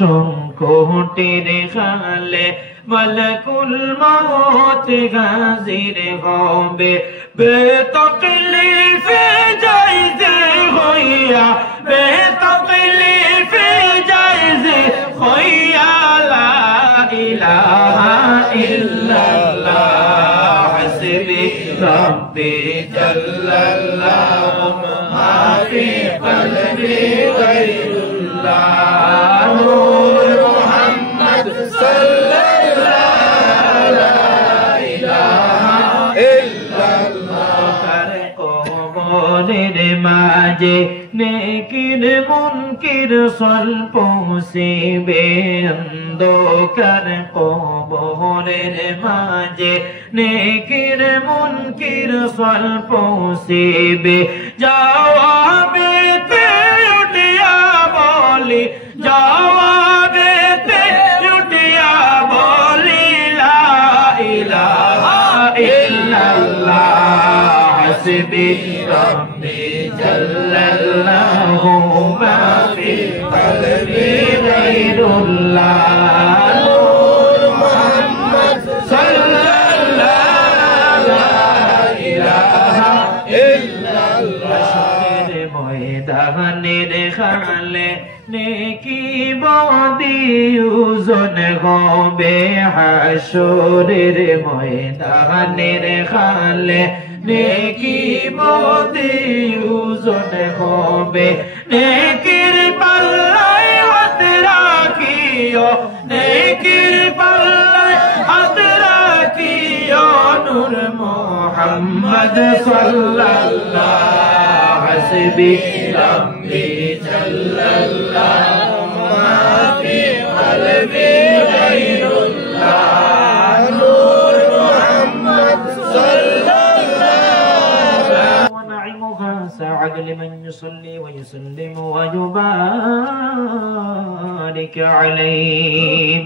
সংকটের খালে মালাকুল মউত হাজির হবে বেতকলিফে যাইতে হইয়া বেতকলিফে যাইতে হইয়া লা ইলাহা ইল্লাল্লাহ হাসবি রব্বি জাল্লাল্লাহু মা ফি কলবি গায়রুল্লাহ নূর মুহাম্মদ সাল্লাল্লাহু লা ইলাহা ইল্লাল্লাহ কার কবরের মাঝে নেকির মুনকির স্বল্প সেবে অন্ধকার কবরের মাঝে নেকির মুনকির স্বল্প সেবে জবাবেতে উঠিয়া বলি জবাবেতে حسبي ربي جل الله ما في قلبي غير الله نور محمد صلى الله لا إله إلا الله ময়দানের খালে নেকি বদি ওজন হবে হাসরের ময়দানের খালে নেকি বদি ওজন হবে নেকির পাল্লায় হাত রাখিও নেকির পাল্লায় হাত রাখিও নূর মুহাম্মদ সাল্লাল্লাহু حسبي ربي جل الله ما في قلبي غير الله نور محمد صلى الله ونعمها ساعد لمن يصلي ويسلم ويبارك عليه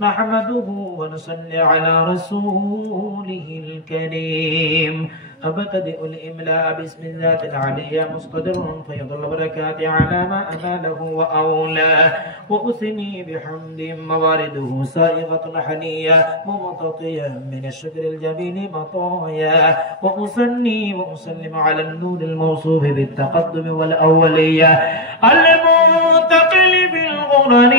نحمده ونصلي على رسوله الكريم أبتدئ الإملاء باسم الذات العليا مصطدر فيض البركات على ما أناله وأولاه وأثني بحمد موارده سائغة حنية ممتطيا من الشكر الجميل مطايا وأثني وأسلم على النور الموصوف بالتقدم والأولية المنتقل بالغرر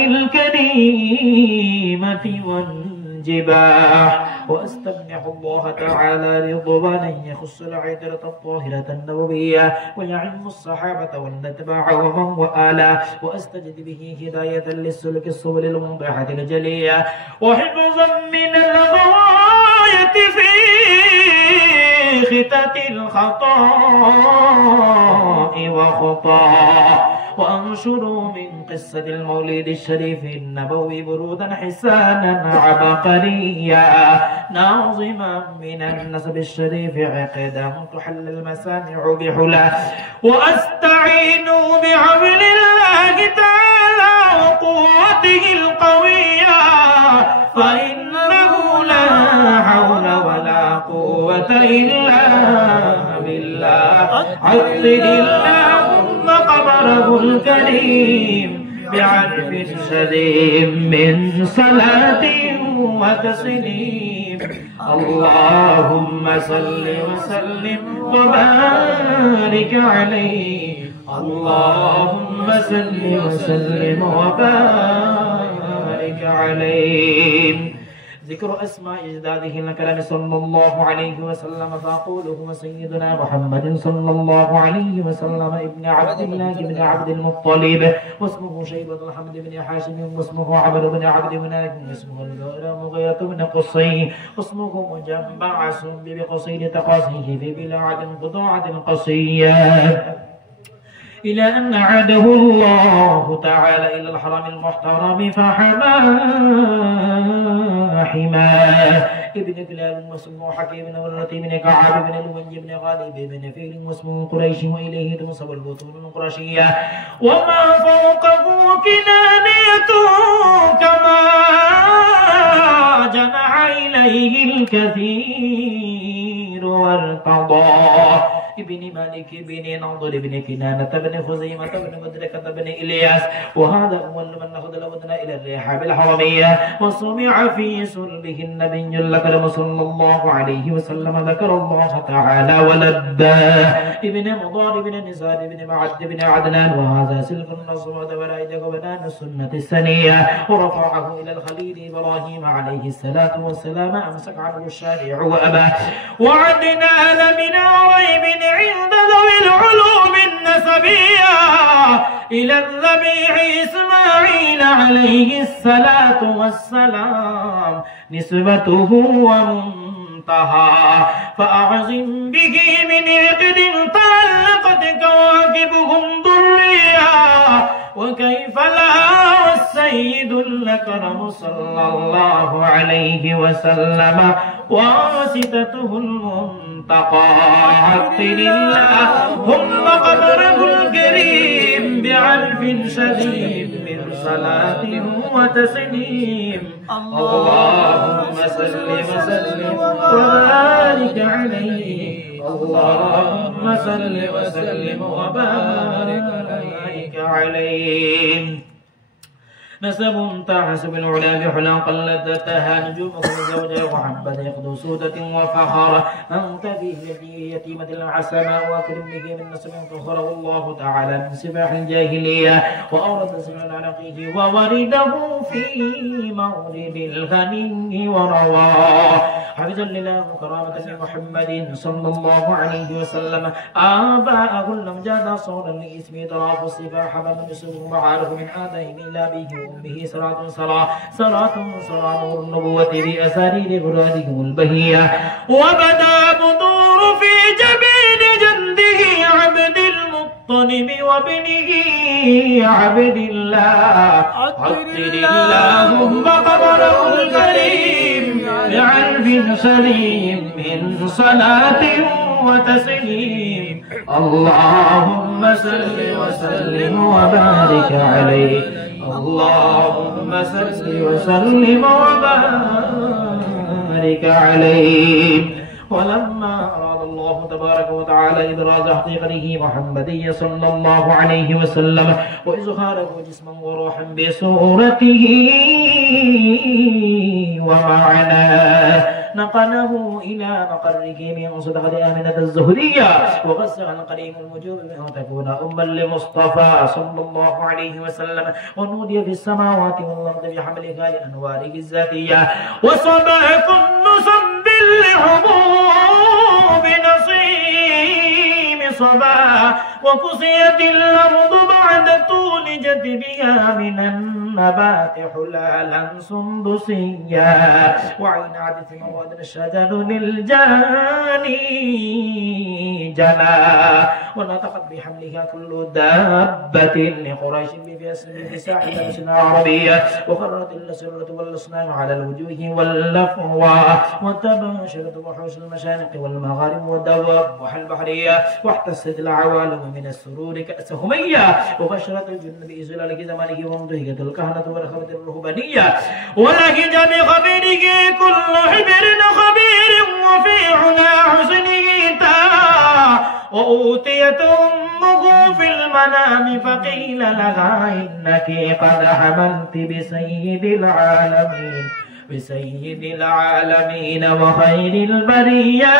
الكريمة والجباح وأستمنح الله تعالى رضوانا يخص العترة الطاهرة النبوية ويعم الصحابة والأتباع ومن والاه وأستجد به هداية للسلك السبل الموضحة الجلية وحفظا من الغواية في ختة الخطاء وخطاه وأنشر من قصة المولد الشريف النبوي برودا حسانا عبقريا ناظما من النسب الشريف عقدا تحل المسامع بحلا وأستعين بعون الله تعالى وقوته القوية فإنه لا حول ولا قوة إلا بالله عطر اللهم قبره الكريم بعرف شديد من صلاة وتسليم اللهم صل وسلم وبارك عليه اللهم صل وسلم وبارك عليه ذكر أسماء أجداده الكلام صلى الله عليه وسلم فأقول هو سيدنا محمد صلى الله عليه وسلم ابن عبد الله بن عبد المطلب واسمه شيبة الحمد بن حاشم واسمه عبد بن عبد مناف واسمه مغيرة بن قصي واسمه مجمع سنب بقصيد تقاصيه في بلاعة قطاعة قصية إلى أن عاده الله تعالى إلى الحرم المحترم حماه ابن كلاب واسمه حكيم بن مرة بن كعب بن لؤي بن غالب بن فيل واسمه قريش وإليه تنسب البطون القرشية وما فوقه كنانية كما جمع إليه الكثير وارتضاه ابن مالك بن نضر بن كنانة بن خزيمة بن مدركة بن إلياس وهذا أول من أخذ الودنا إلى الرحاب الحرمية وسمع في صلبه النبي الأكرم صلى الله عليه وسلم ذكر الله تعالى ولباه ابن مضار بن نزار بن معد بن عدنان وهذا سلك النصر ودبرائد وبنان السنة السنية ورفعه إلى الخليل إبراهيم عليه الصلاة والسلام أمسك عنه الشارع وأباه وعدنان من ريب عند ذوي العلوم النسبية إلى الذبيح إسماعيل عليه الصلاة والسلام نسبته ومنتهى فأعظم به من عقد تعلقت كواكبهم ذريا وكيف لا والسيد الأكرم صلى الله عليه وسلم واسطته المنتقى عطر اللهم قبره الكريم بعرف شديد من صلاة وتسليم اللهم صل وسلم وبارك عليه اللهم صل وسلم وبارك عليه. نسب تحسب العلا بحلا قلدتها نجوم كل زوجة وحبة يقضوا سودة وفخرة أنت فيه يتيمة العسماء وأكرم به من نسب فخره الله تعالى من سفاح الجاهلية وأورث سمع العنقيه وورده في مولد الغني ورواه حفظا لله وكرامة لمحمد صلى الله عليه وسلم آباءه الأمجاد صولا لإسمه طراف السفاح من يسوه معارف من آدائه إلا به به صلاة نور النبوة بأسارير فرادهم البهية وبدا بدور في جبين جنده عبد المطلب وابنه عبد الله عطر اللهم قبره الكريم بعلف سليم من صلاة وتسليم اللهم صل وسلم وبارك عليه اللهم صل وسلم وبارك عليه. ولما أراد الله تبارك وتعالى إبراز حقيقته محمدية صلى الله عليه وسلم وإظهاره جسما وروحا بصورته ومعناه نقله إلى مقره من صدقة آمنة الزهرية وغسل القريم المجوب منه تكون أما لمصطفى صلى الله عليه وسلم ونودي في السماوات والأرض بحملها لأنواره الذاتية وصبح كل صب لحبوب نصيب صبا وكسيت الأرض بعد تولجت بها من النبات حلالا سندسيا وعين عدس مواد الشجر للجاني جنا ونطقت بحملها كل دابة لقريش في ساحل السنة العربية وقررت الأسرة والأصنام على الوجوه والأفواه وتباشرت وحوش المشارق والمغارب والدواب البحرية واحتست العوالم من السرور كأس همية وبشرت الجن بإزلال زمانه وانتهكت الكهنة ورخبت الرهبانية ولهج بخبيره كل حبر خبير وفي عنا حسنه وأوتيت أمه في المنام فقيل لها إنك قد حملت بسيد العالمين وخير البرية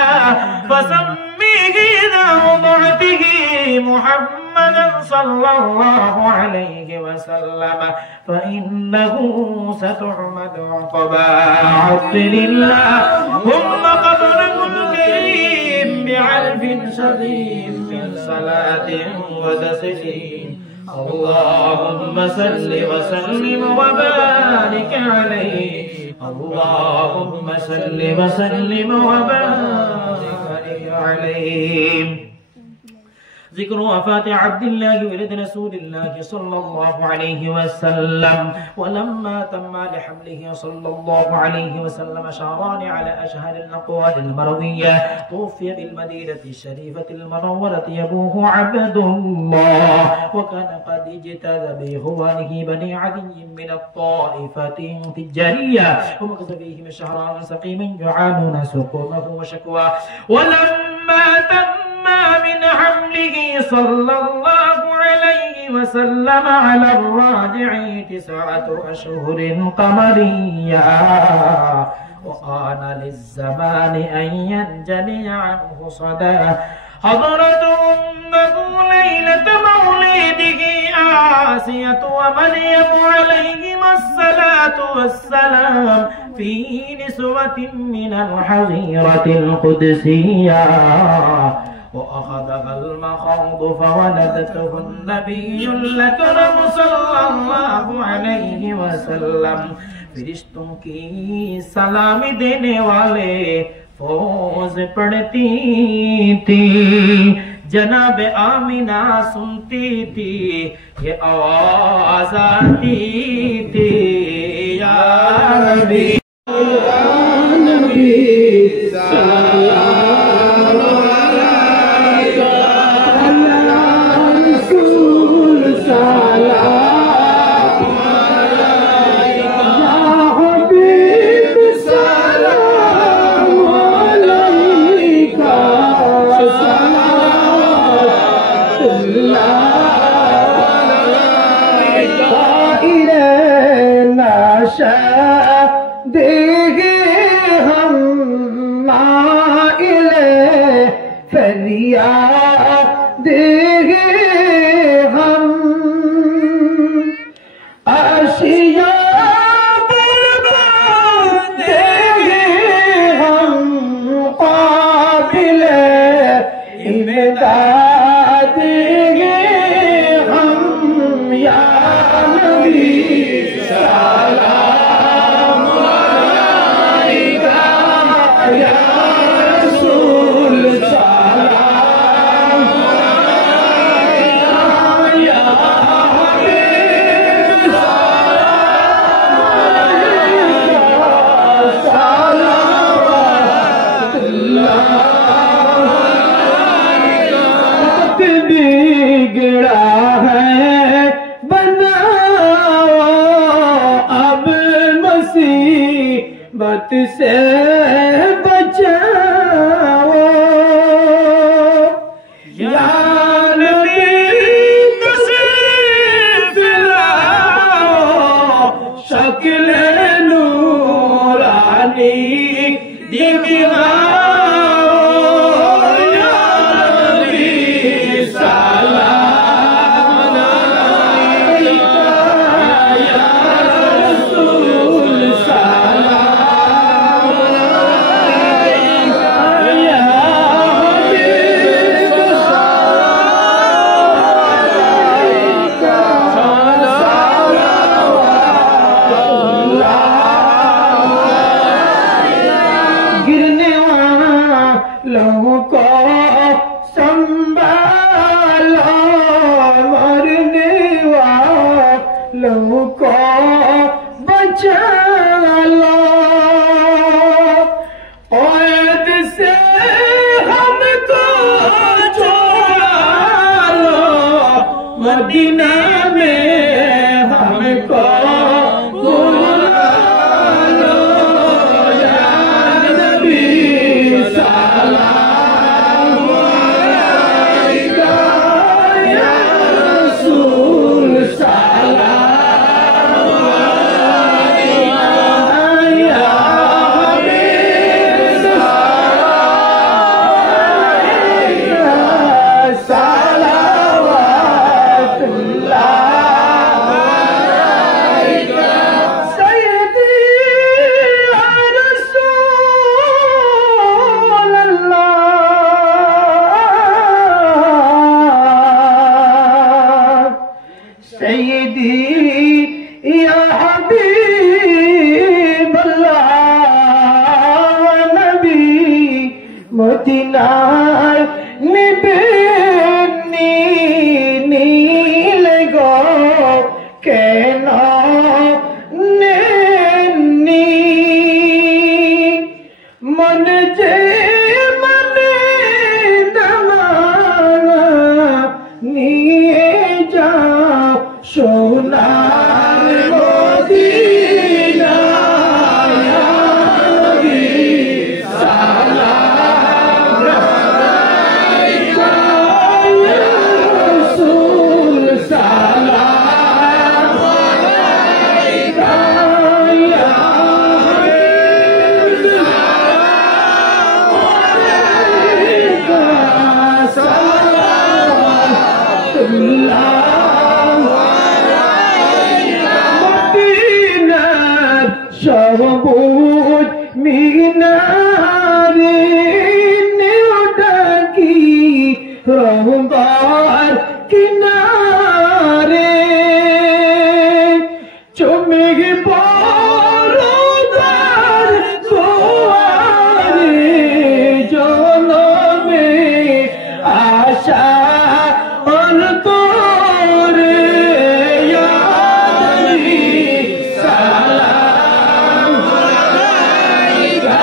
فسميه إذا وضعته محمدا صلى الله عليه وسلم فإنه ستحمد عقبا عطر اللهم قبره الكريم بعلف شديد من صلاة وتسليم اللهم صل وسلم وبارك عليه اللهم صل وسلم وبارك عليه. ذكر وفاة عبد الله ولد رسول الله صلى الله عليه وسلم ولما تم لحمله صلى الله عليه وسلم شهران على أشهر الأقوال المروية توفي بالمدينة الشريفة المنورة أبوه عبد الله وكان قد اجتاز بإخوانه بني عدي من الطائفة التجارية ومكث فيهم شهران سقيما يعانون سقومه وشكواه ولما تم من حمله صلى الله عليه وسلم على الراجع 9 أشهر قمرية وآن للزمان أن ينجلي عنه صدى حضرت أمه ليلة مولده آسية ومريم عليهما الصلاة والسلام في نسوة من الحظيرة القدسية وأخذها المخاض فولدته النبي الأكرم صلى الله عليه وسلم फरिश्तों की सलामी देने वाले फौज पढ़ती थी जनाब आमिना सुनती थी ये आवाज आती थी या नबी देगे हम माइले फरियाद देगे हम आशिया बर्बाद देगे हम काबिले इमदाद देगे हम या नबी सलाम अलैका या रसूल सलाम अलैका या हबीब सलावतुल्लाह वक्त बिगड़ा है बनाओ अब मुसीबत से बचाओ या नबी तशरीफ लाओ शक्ल नूरानी दिखाओ या नबी सलाम अलैका या रसूल सलाम अलैका या हबीब अलैका सलावतुल्लाह गिरने वालों को संभालो मरने वालों को बचा लो औद से हमको छोड़ा लो मदीना में हमको बुला लो या नबी सलाम अलैका या रसूल सलाम अलैका या हबीब सलाम अलैका सलावतुल्लाह अलैका सय्यदी या रसूल अल्लाह सय्यदी या हबीब अल्लाह नबी मदीना निबेनी नीलगो केना नेनी मन जे मन दमाना निये जा सोनार मदीना या नबी सलाम अलैका या रसूल सलाम अलैका या हबीब सलाम अलैका सलावतुल्लाह मदीना शबूत मीनारे न्यूडकी रंगार किनारे चुमेगी बारोदार कुआरे जोलों में आशा और तोरे या नबी सलाम अलैका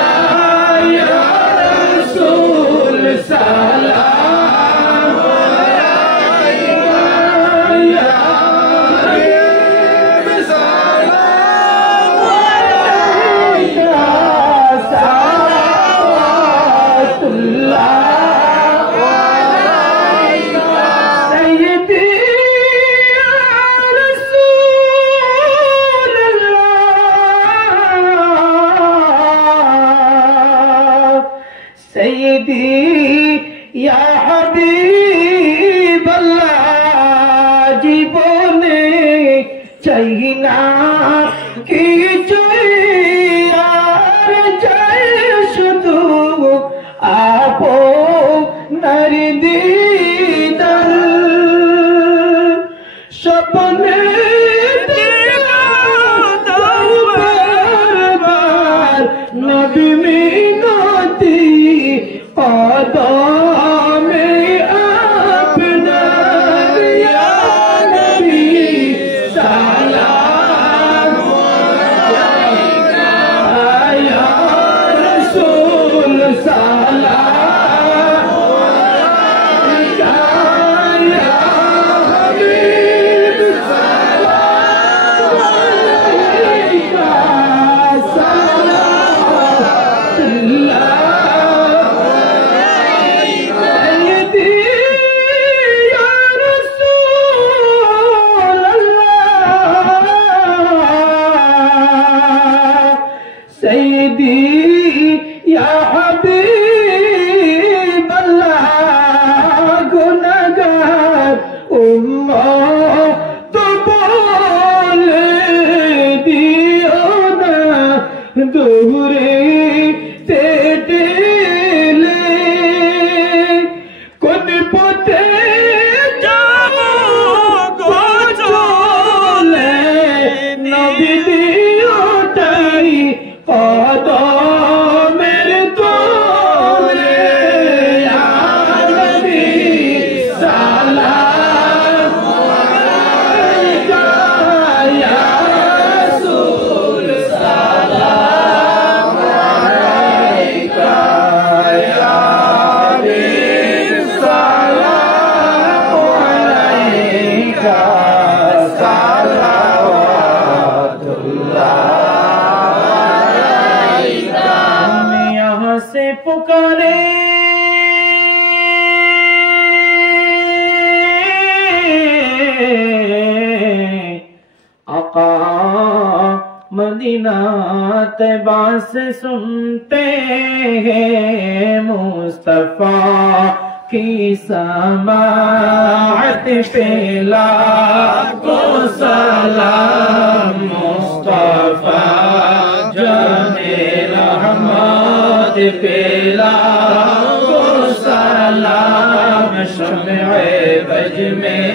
सैयदी या हबीब अल्लाह जीवने चाहिए ना कि यार जय शुद्धू आपो नरदीदर सपने दरबार नबी मीनाती कदम अपना या नबी सलाम अलैका या रसूल सलाम अलैका या हबीब सलाम अलैका सलावतुल्लाह सैयदी या रसूल अल्लाह सैयदी या हबीब अल्लाह गुनहगार उम्मत तो बोल दियो ना दूरे तेरे कुन पोते जाओ को चोले नबी दियो ताई कदम मेरे तोरे या नबी सलाम अलैका या रसूल सलाम अलैका या हबीब सलाम अलैका सलावतुल्लाह अलैका। हम यहाँ से पुकारे आका मदीना तैबा से सुनते हैं मुस्तफा की समाअत पे लाखों सलाम मुस्तफा जाने रहमत पे लाखों सलाम शम्ए बज में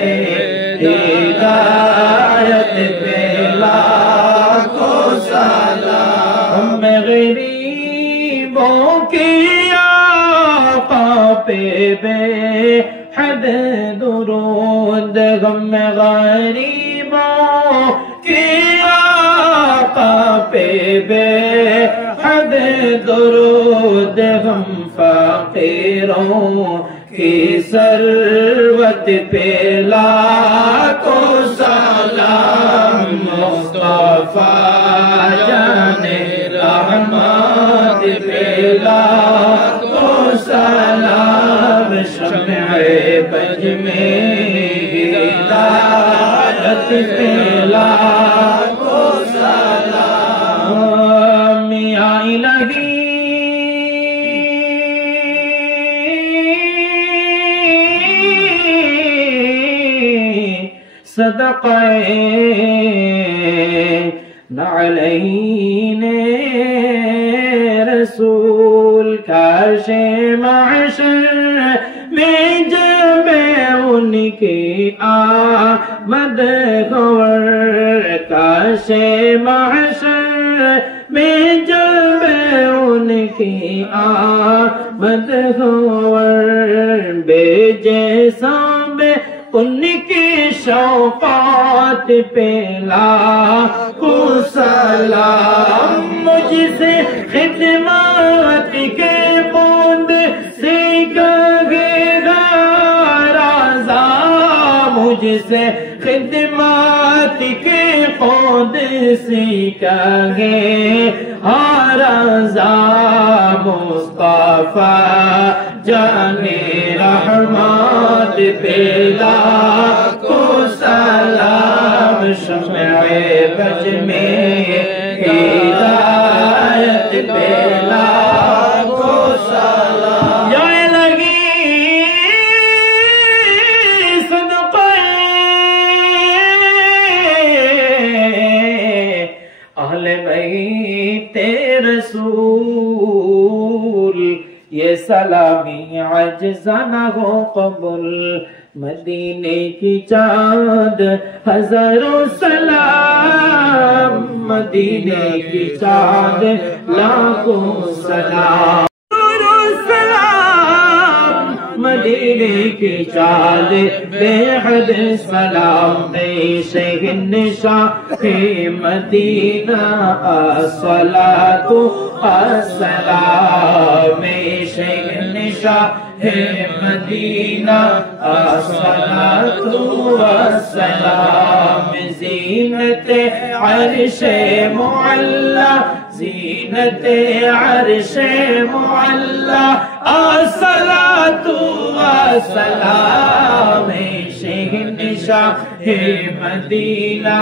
हिदायत पे लाखों सलाम। हम गरीबों की आका पे बेहद दुरूद गम गरीबों की आका पे बेहद दुरूद गम फकीरों की सरवत पे लाखों सलाम मुस्तफा जाने रहमत पे लाखों सलाम शम्ए बज में हिदायत पे लाखों सलाम। या इलाही सदक़े नअलैने रसूल काशे महशर में जब उनकी आमद खबर काशे महशर में जब उनकी आमद खबर बेजैसा में उनकी शौक़ात पे लाखों सलाम। मुझसे खिदमत के बूंद सीखेगा राज़ा मुझसे खिदमत के बूंद सीखेंगे राज़ा मुस्तफा जाने रहमत पे लाखों सलाम शम्ए बज में हिदायत पे लाखों सलाम। या रसूल ये सलामी अजज़ाना हो कबूल मदीने की चाँद हज़ारों सलाम मदीने की चाँद लाखों सलाम मदीने की चाँद बेहद सलाम शहंशाह मदीना अस्सलातु अस्सलाम शहंशाह मदीना अस्सलातु अस्सलाम ज़ीनते अर्शे मुअल्ला ज़ीनते अर्शे मुअल्ला अस्सलातु अस्सलाम शहंशाह मदीना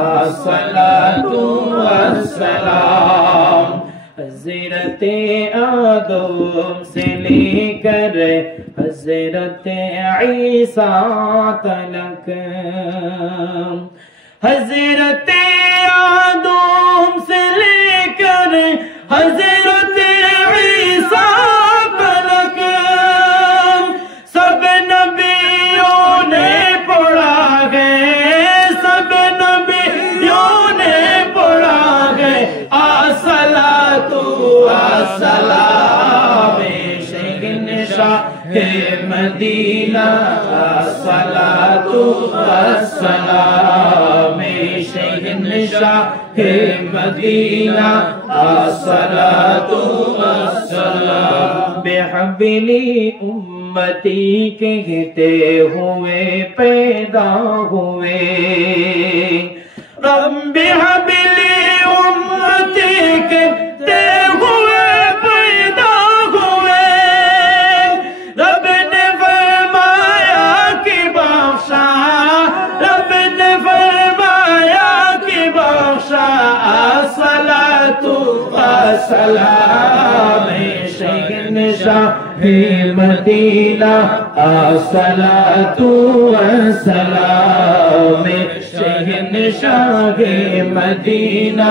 अस्सलातु अस्सलाम हज़रते आदम से लेकर हज़रते ईसा तक हज़रते आदम से लेकर हज़रते ईसा तक सब नबियों ने पढ़ा है सब नबियों ने पढ़ा है अस्सलातु अस्सलाम शहंशाह मदीना अस्सलातु अस्सलाम शहंशाह मदीना अस्सलातु अस्सलाम बेहबली उम्मती कहते हुए पैदा हुए रब्बी हबली उम्मती कहते हुए पैदा हुए रब ने फरमाया कि बख्शा रब ने फरमाया कि बख्शा अस्सलातु अस्सलाम शहंशाह मदीना अस्सलातु अस्सलाम शहंशाह मदीना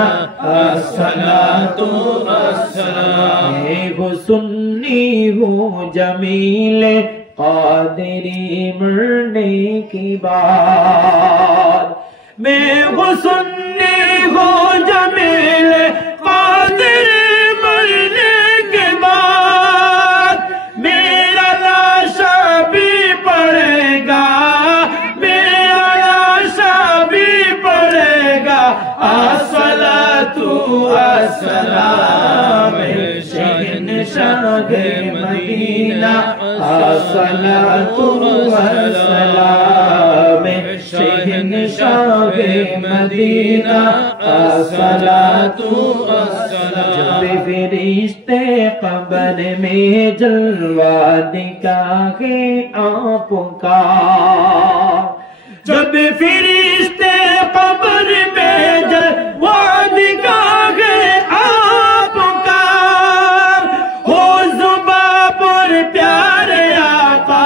अस्सलातु अस्सलाम हो सुन्नी हो जमील कादरी मरने की बात मैं हो सुन्नी हो जमील कादरी मरने के बाद मेरा लाशा भी पड़ेगा मेरा लाशा भी पड़ेगा अस्सलातु अस्सलाम शहंशाह मदीना अस्सलातु अस्सलाम शहंशाह मदीना अस्सलातु अस्सलाम जब फरिश्ते कब्र में जलवा दिखाए आपका जब फरिश्ते कब्र में जलवा दिखाए आपका हो जुबां पर प्यारे आका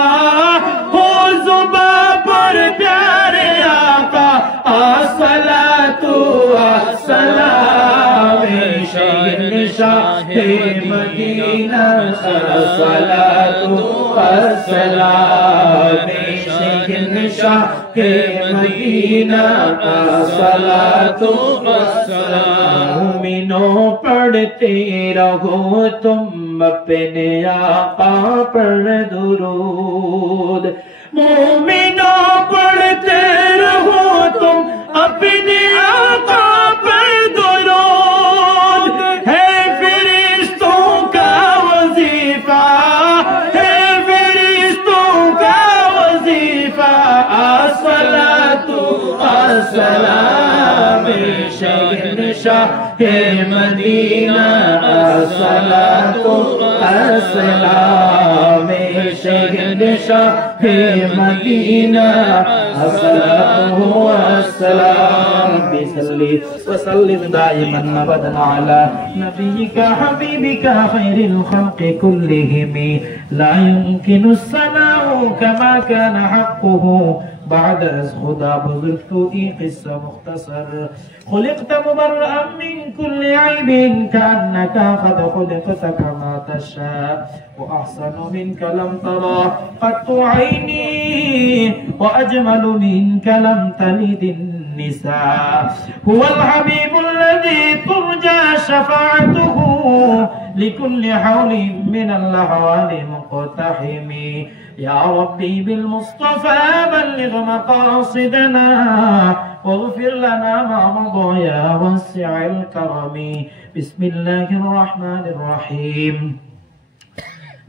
हो जुबां पर प्यारे आका अस्सलातु अस्सलाम शहंशाह मदीना अस्सलातु अस्सलाम शहंशाह मदीना अस्सलातु अस्सलाम मुमिनों पढ़ते रहो तुम अपने आका पर दुरूद मुमिनों पढ़ते रहो तुम अपने आका पर दुरूद है फरिश्तों का वजीफा है फरिश्तों का वजीफा अस्सलातु अस्सलाम शहंशाह मदीना अस्सलातु अस्सलाम शहंशाह मदीना अस्सलातु अस्सलाम बिसल्ली वसल्लिम दाइमन अबदन अला नबियिका हबीबिका खैरिल खल्क़ि कुल्लिहिम ला युमकिनु सनाउ कमा कान हक़्क़ुहु بعد از خدا بزرگ تو این قصه مختصر خلقت مبرئا من كل عيب كأنك قد خلقت كما تشاء وأحسن منك لم ترى قط عيني وأجمل منك لم تلد النساء هو الحبيب الذي ترجى شفاعته لكل حول من الأحوال مقتحم يا ربي بالمصطفى بلغ مقاصدنا واغفر لنا ما مضى يا واسع الكرم بسم الله الرحمن الرحيم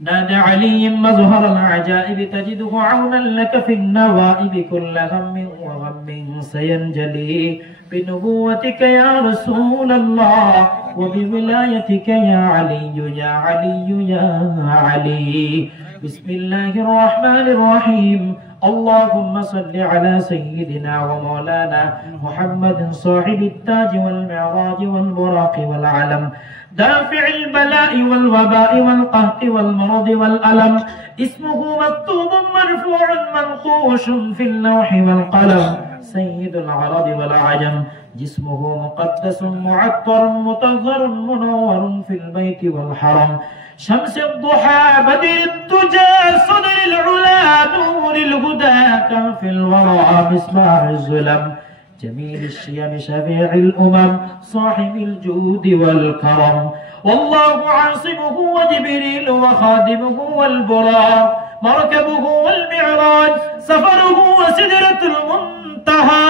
نادى علي مظهر العجائب تجده عونا لك في النوائب كل هم وغم سينجلي بنبوتك يا رسول الله وبولايتك يا علي يا علي يا علي بسم الله الرحمن الرحيم اللهم صل على سيدنا ومولانا محمد صاحب التاج والمعراج والبراق والعلم دافع البلاء والوباء والقهط والمرض والألم اسمه مكتوب مرفوع منقوش في اللوح والقلم سيد العرب والعجم جسمه مقدس معطر مطهر منور في البيت والحرم شمس الضحى بدر الدجى صدر العلا نور الهدى كف الورى مصباح الظلم جميل الشيم شفيع الأمم صاحب الجود والكرم والله عاصمه وجبريل وخادمه والبراق مركبه والمعراج سفره وسدرة المنتهى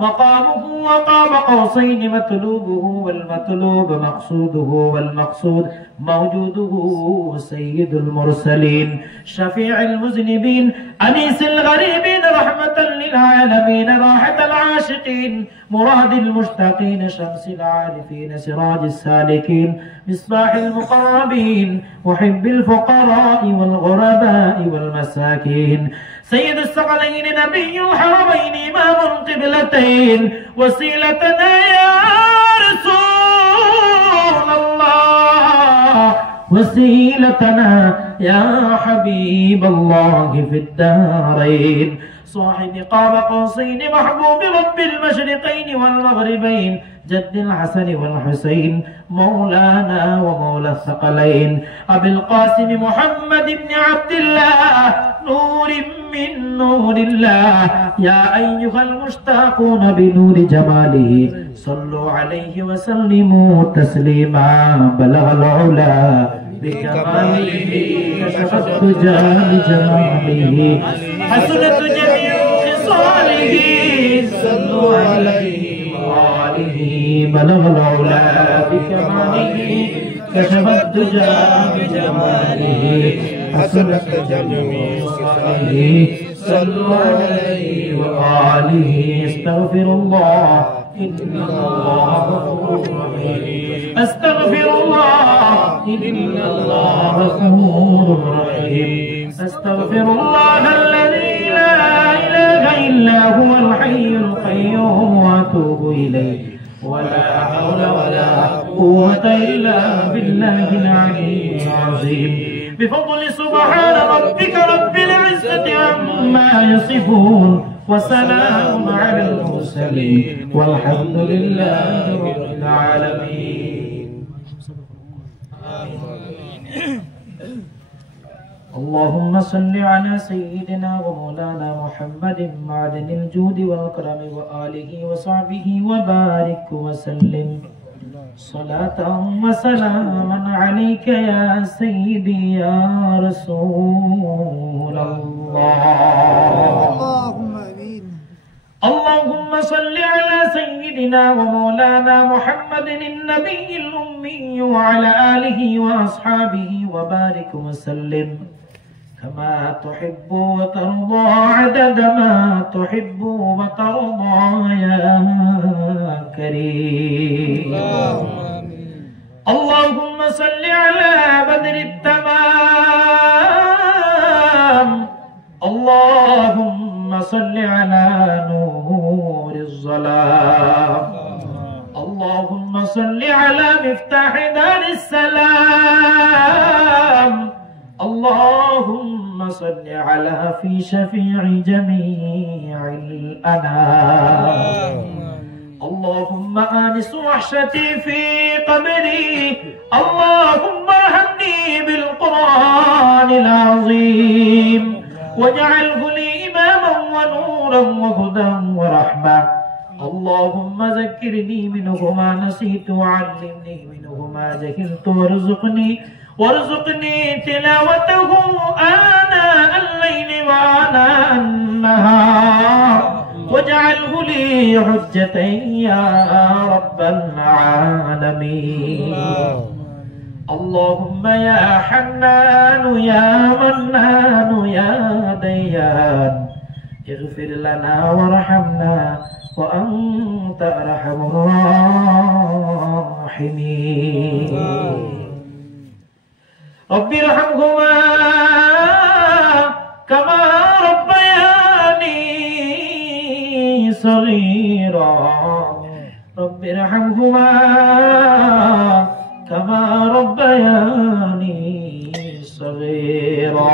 مقامه وقاب قوسين مطلوبه والمطلوب مقصوده والمقصود موجوده سيد المرسلين شفيع المذنبين أنيس الغريبين رحمة للعالمين راحة العاشقين مراد المشتاقين شمس العارفين سراج السالكين مصباح المقربين محب الفقراء والغرباء والمساكين سيد الثقلين نبي الحرمين إمام القبلتين وسيلتنا يا رسول الله وسيلتنا يا حبيب الله في الدارين صاحب قاب قوسين محبوب رب المشرقين والمغربين جد الحسن والحسين مولانا ومولى الثقلين أبي القاسم محمد بن عبد الله نور من نور الله يا أيها المشتاقون بنور جماله صلوا عليه وسلموا تسليما بلغ العلا بكماله كشف الدجى بجماله حسنت جميع خصاله صلوا عليه وآله بلغ العلا بكماله كشف الدجى بجماله حسنت جميع خصاله صلوا عليه وآله استغفر الله إن الله غفور رحيم أستغفر الله إن الله غفور رحيم أستغفر الله الذي لا إله إلا هو الحي القيوم وأتوب إليه ولا حول ولا قوة إلا بالله العلي العظيم بفضل سبحان ربك رب العزة عما يصفون وسلام على المرسلين والحمد لله رب العالمين اللهم صل على سيدنا ومولانا محمد معدن الجود والكرم وآله وصحبه وبارك وسلم صلاة وسلاما عليك يا سيدي يا رسول الله اللهم صل على سيدنا ومولانا محمد النبي الأمي وعلى آله وأصحابه وبارك وسلم كما تحب وترضى عدد ما تحب وترضى يا كريم اللهم صل على بدر التمام اللهم صل على نور الظلام اللهم صل على مفتاح دار السلام اللهم صل على في شفيع جميع الأنام اللهم آنس وحشتي في قبري اللهم ارحمني بالقرآن العظيم واجعله لي إماما ونورا وهدى ورحمة اللهم ذكرني منه ما نسيت وعلمني منه ما جهلت وارزقني تلاوته آناء الليل وآناء النهار واجعله لي حجة يا رب العالمين اللهم يا حنان يا منان يا ديان اغفر لنا وارحمنا وأنت أرحم الراحمين رب ارحمهما كما ربياني صغيرا رب ارحمهما كما ربياني صغيرا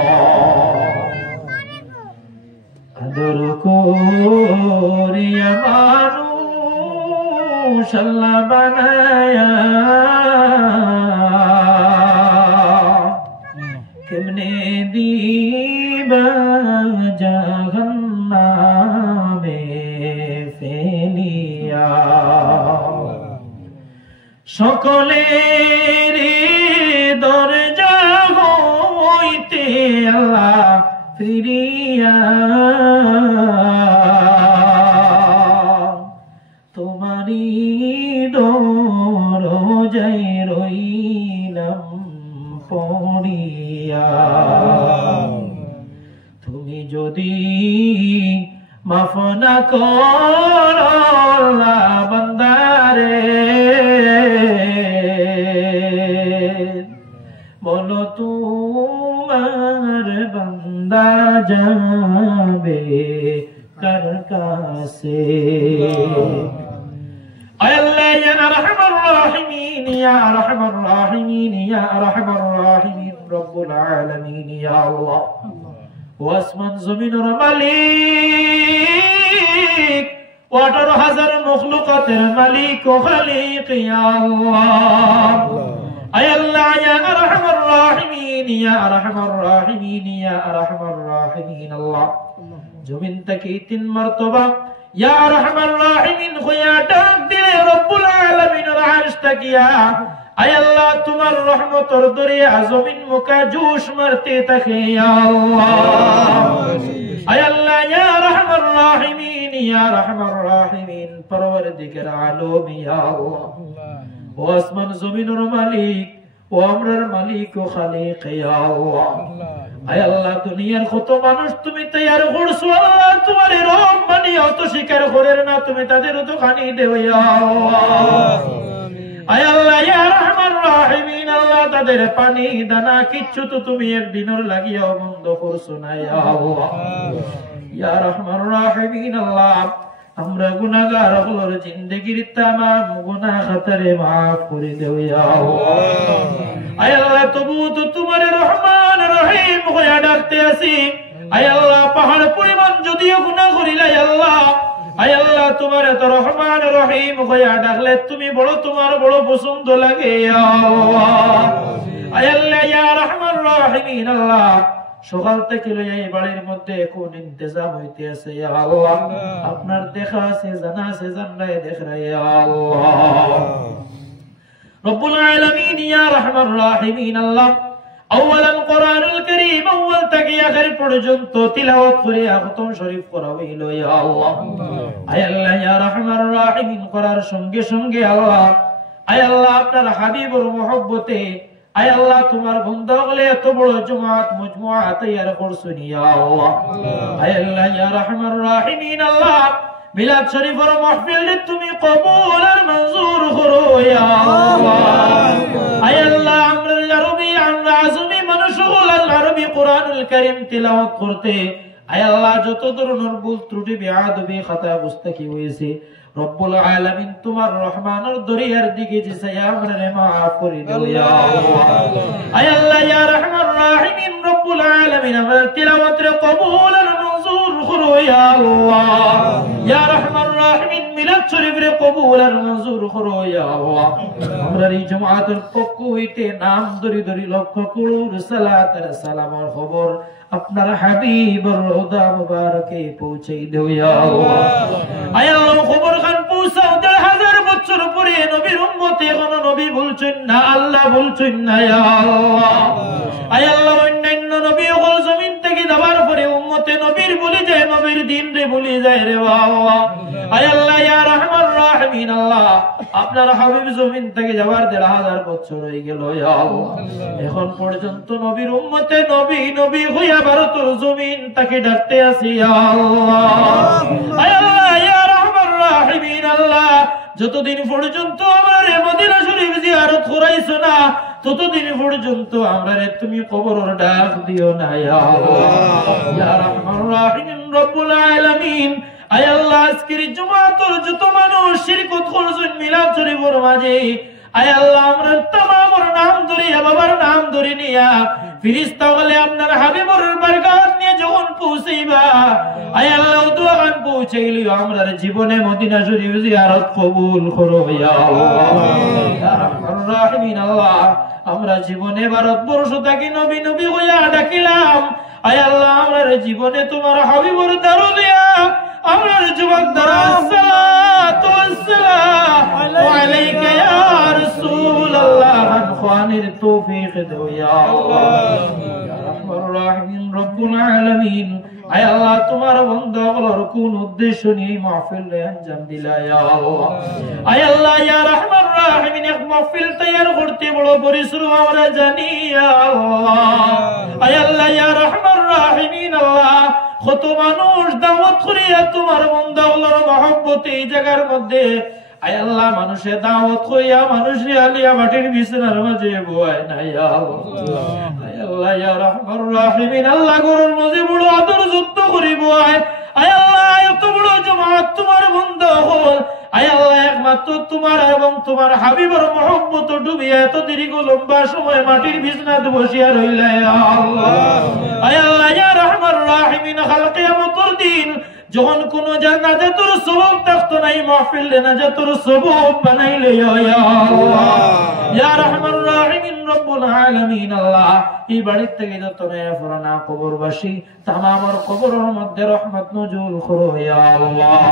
আদর করিয়া মানুষ আল্লাহ বানায়া কেমনে দিবা জাহান্নামে ফেলিয়া সকলের দরজা হইতে আল্লাহ ফিরিয়া তোমারি দরজায় রইলাম পড়িয়া তুমি যদি মাফ না করো বান্দারে বলো তোমার বান্দা যাবে কার কাছে আল্লাহ ইয়া আরহামার রাহিমিন ইয়া আরহামার রাহিমিন ইয়া আরহামার রাহিমিন রব্বুল আলামিন ইয়া আল্লাহ ওয়াসমান জমিনের মালিক 18,000 মখলুকাতের মালিক ও খালিক ইয়া আল্লাহ আয় আল্লাহ ইয়া আরহামার রাহিমিন ইয়া আরহামার রাহিমিন ইয়া আরহামার রাহিমিন আল্লাহ জমিন থেকে 3 মারতবা ইয়া আরহামার রাহিমিন হইয়া ডাক দিলে রব্বুল আলামিনের আরশ তাকিয়া আয় আল্লাহ তোমার রহমতের দরিয়া জমিন মুকা জোশ মারতে থাকে ইয়া আল্লাহ আয় আল্লাহ ইয়া আরহামার রাহিমিন ইয়া আরহামার রাহিমিন পরওয়ারদিগার আলম ইয়া আল্লাহ ও আসমান জমিনের মালিক ও আমরার মালিক ও খালিক ইয়া আল্লাহ আয় আল্লাহ দুনিয়ার কত মানুষ তুমি তৈয়ার করছো আল্লাহ তোমার রব বানিয়ে তো স্বীকার করেন না তুমি তাদের তো খানি দেও ইয়া আল্লাহ আয় আল্লাহ ইয়া রহমান রাহিমিন আল্লাহ তাদের পানি দানা কিচ্ছু তো তুমি একদিনের লাগিয়া বন্ধ করছো না ইয়া আল্লাহ ইয়া রহমান রাহিমিন আল্লাহ আমরা গুনাহগার হলোর জিন্দেগির तमाम গুনাহ খাতারে maaf করে দাও ইয়া আল্লাহ আয় আল্লাহ তবু তো তোমার রহমান রহিম হইয়া ডাকতে আসি আয় আল্লাহ পাহাড় পরিমাণ যদিও গুনাহ করিলা আল্লাহ আয় আল্লাহ তোমার এত রহমান রহিম হইয়া ডাকলে তুমি বড় তোমার বড় পছন্দ লাগে ইয়া আল্লাহ আয় আল্লাহ ইয়া রহমান রহিম আল্লাহ সকাল থেকে লইয়া এই বাড়ির মধ্যে কোন ইন্তজাম হইতে আছে ইয়া আল্লাহ আপনার দেখা আছে জানা আছে জানরাই দেখরা ইয়া আল্লাহ রব্বুল আলামিন ইয়া রহমান রহিম আল্লাহ আউয়ালান কোরআনুল কারীম আউয়াল থেকে আখির পর্যন্ত তিলাওয়াত করে খতম শরীফ করা হইল ইয়া আল্লাহ আয় আল্লাহ ইয়া রহমান রহিম করার সঙ্গে সঙ্গে আল্লাহ আয় আল্লাহ আপনার হাবিবের মহব্বতে আয় আল্লাহ তোমার বান্দা হলে এত বড় জামাত মজমুআ তৈয়ার করছেন ইয়া আল্লাহ আয় আল্লাহ ইয়া রহমান রহিম আল্লাহ মিলাদ শরীফের মাহফিল তুমি কবুল আর মঞ্জুর করো ইয়া আল্লাহ আয় আল্লাহ আমরা আরবি আমরা আজমি মানুষগুলো আরবি কোরআনুল কারীম তিলাওয়াত করতে আয় আল্লাহ যত ধরনের ভুল ত্রুটি বেয়াদবি খাতা মুস্তাকি হয়েছে রব্বুল আলামিন তোমার রহমানের দরিয়ার দিকে যে চাই আমরা maaf করে দাও ইয়া আল্লাহ আয় আল্লাহ ইয়া রহমান রাহিমিন রব্বুল আলামিন আমাদের তিলাওয়াতের কবুল আর মঞ্জুর করো ইয়া আল্লাহ ইয়া রাহমান রাহিমিন মিলাদ শরীফের কবুল আর মঞ্জুর করো ইয়া আল্লাহ আমরা এই জামাতের পক্ষ হইতে নাম ধরি ধরি লক্ষ করুর সালাত আর সালামের খবর আপনার হাবিবর রওজা মুবারকে পৌঁছে দাও ইয়া আল্লাহ আয় আল্লাহ খবর খান পৌঁছাও 1000 বছর পরে নবীর উম্মতে এখনো নবী বলছেন না আল্লাহ বলছেন না ইয়া আল্লাহ আয় আল্লাহ অন্যান্য নবী হল জমিন থেকে যাবার পরে উম্মতে নবীর বলে যায় নবীর দিন রে বলে যায় রে আল্লাহ আয় আল্লাহ ইয়া রাহমান রাহিমিন আল্লাহ আপনার হাবিব জমিন থেকে যাবার 1000 বছর হয়ে গেল ইয়া আল্লাহ এখন পর্যন্ত নবীর উম্মতে নবী নবী হইয়া ভারতের জমিন তাকে ডাকতে আসি ইয়া আল্লাহ আয় আল্লাহ ইয়া রাহমান রাহিমিন আল্লাহ যতদিন পর্যন্ত আমারে মদিনা শরীফ জিয়ারত করাইছো না ততদিন পর্যন্ত আমারে তুমি কবরের ডাক দিও না ইয়া আল্লাহ ইয়া রাহমান রাহিম রব্বুল আলামিন আয় আল্লাহ আজকের জুমাতের যত মানুষ শিরকত করছেন মিলাদ শরীফের মাঝে আয় আল্লাহ আমরা तमामর নাম ধরিয়া বাবার নাম ধরে নিয়া ফেরেশতা বলে আপনার হাবিবর বরকত নিয়ে যখন পৌঁছাইবা আয় আল্লাহ দোয়া গান পৌঁছাইলি আমরা জীবনে মদিনা শরীফ জিয়ারত কবুল করো ইয়া আল্লাহ ইয়া রাহমান রাহিমিন আল্লাহ আমরা জীবনে ভারতবর্ষ থেকে নবী নবী হইয়া ডাকিলাম আয় আল্লাহ আমার জীবনে তোমার হাবিবর দারুলিয়া আমার যুবক দ্বারা সালাতু ওয়াসসালামু আলাইকা ইয়া রাসূলুল্লাহ খানির তৌফিক দাও ইয়া আল্লাহ ইয়া রাহমান রাহিম রব্বুল আলামিন আয় আল্লাহ তোমার বান্দাগুলোর কোন উদ্দেশ্য নিয়ে মাহফিলে আঞ্জাম দিলা ইয়া আল্লাহ আয় আল্লাহ ইয়া রাহমান রাহিম এক মাহফিল তৈয়ার করতে বড় পরিশ্রম আমরা জানি ইয়া আল্লাহ আয় আল্লাহ ইয়া রাহমান রাহিম আল্লাহ কত মানুষ দাওয়াত করিয়া তোমার বান্দাগুলোর মহব্বতে এই জায়গার মধ্যে আয় আল্লাহ মানুষে দাওয়াত কইয়া মানুষে আলিয়া মাটির বিছানার মাঝে বয় না ইয়া আল্লাহ আয় আল্লাহ ইয়া রাহমান রাহিম আল্লাহ গরুর মাঝে বড় আদর যত্ন করি বয় আয় আল্লাহ এত বড় জামাত তোমার বান্দা হল আয় আল্লাহ একমাত্র তোমার এবং তোমার হাবিবের মহব্বত ডুবিয়া এত দীর্ঘ লম্বা সময় মাটির বিছানাতে বসিয়া রইলা ইয়া আল্লাহ আয় আল্লাহ ইয়া রাহমান রাহিম কাল কিয়ামতের দিন যখন কোন জান্নাতের সওয়াব থাকতো না এই মাহফিলে নাজাতের সওয়াব বানাইলে ইয়া আল্লাহ ইয়া রাহমান রাহিম রব্বুল আলামিন আল্লাহ এই বাড়ি থেকে যত নয়া পুরানা কবরবাসী तमामर কবরের মধ্যে রহমত নজুল করো ইয়া আল্লাহ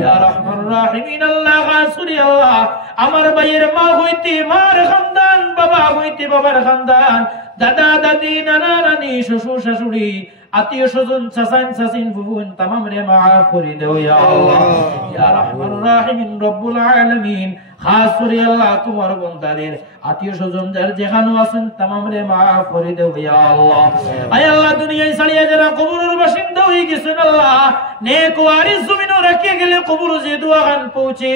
ইয়া রাহমান রাহিম আল্লাহ গাসুরি আল্লাহ আমার ভাইয়ের মা হইতে মার খানদান বাবা হইতে বাবার খানদান দাদা দাদি নানা নানি শ্বশুর শাশুড়ি আত্মীয় স্বজন চাচান চাচিন ফুফুন तमाम রে মাফ করে দাও ইয়া আল্লাহ ইয়া রাহমান রাহিম রব্বুল আলামিন খাস করে আল্লাহ তোমার বান্দাদের আত্মীয় স্বজন যার যেখানে আছেন तमाम রে মাফ করে দাও ইয়া আল্লাহ আয় আল্লাহ দুনিয়ায় ছাড়িয়া যারা কবরের বাসিন্দা হয়ে গেছেন আল্লাহ নেক ওয়ারিস জমিনে রেখে গেলে কবর যে দোয়া গান পৌঁছে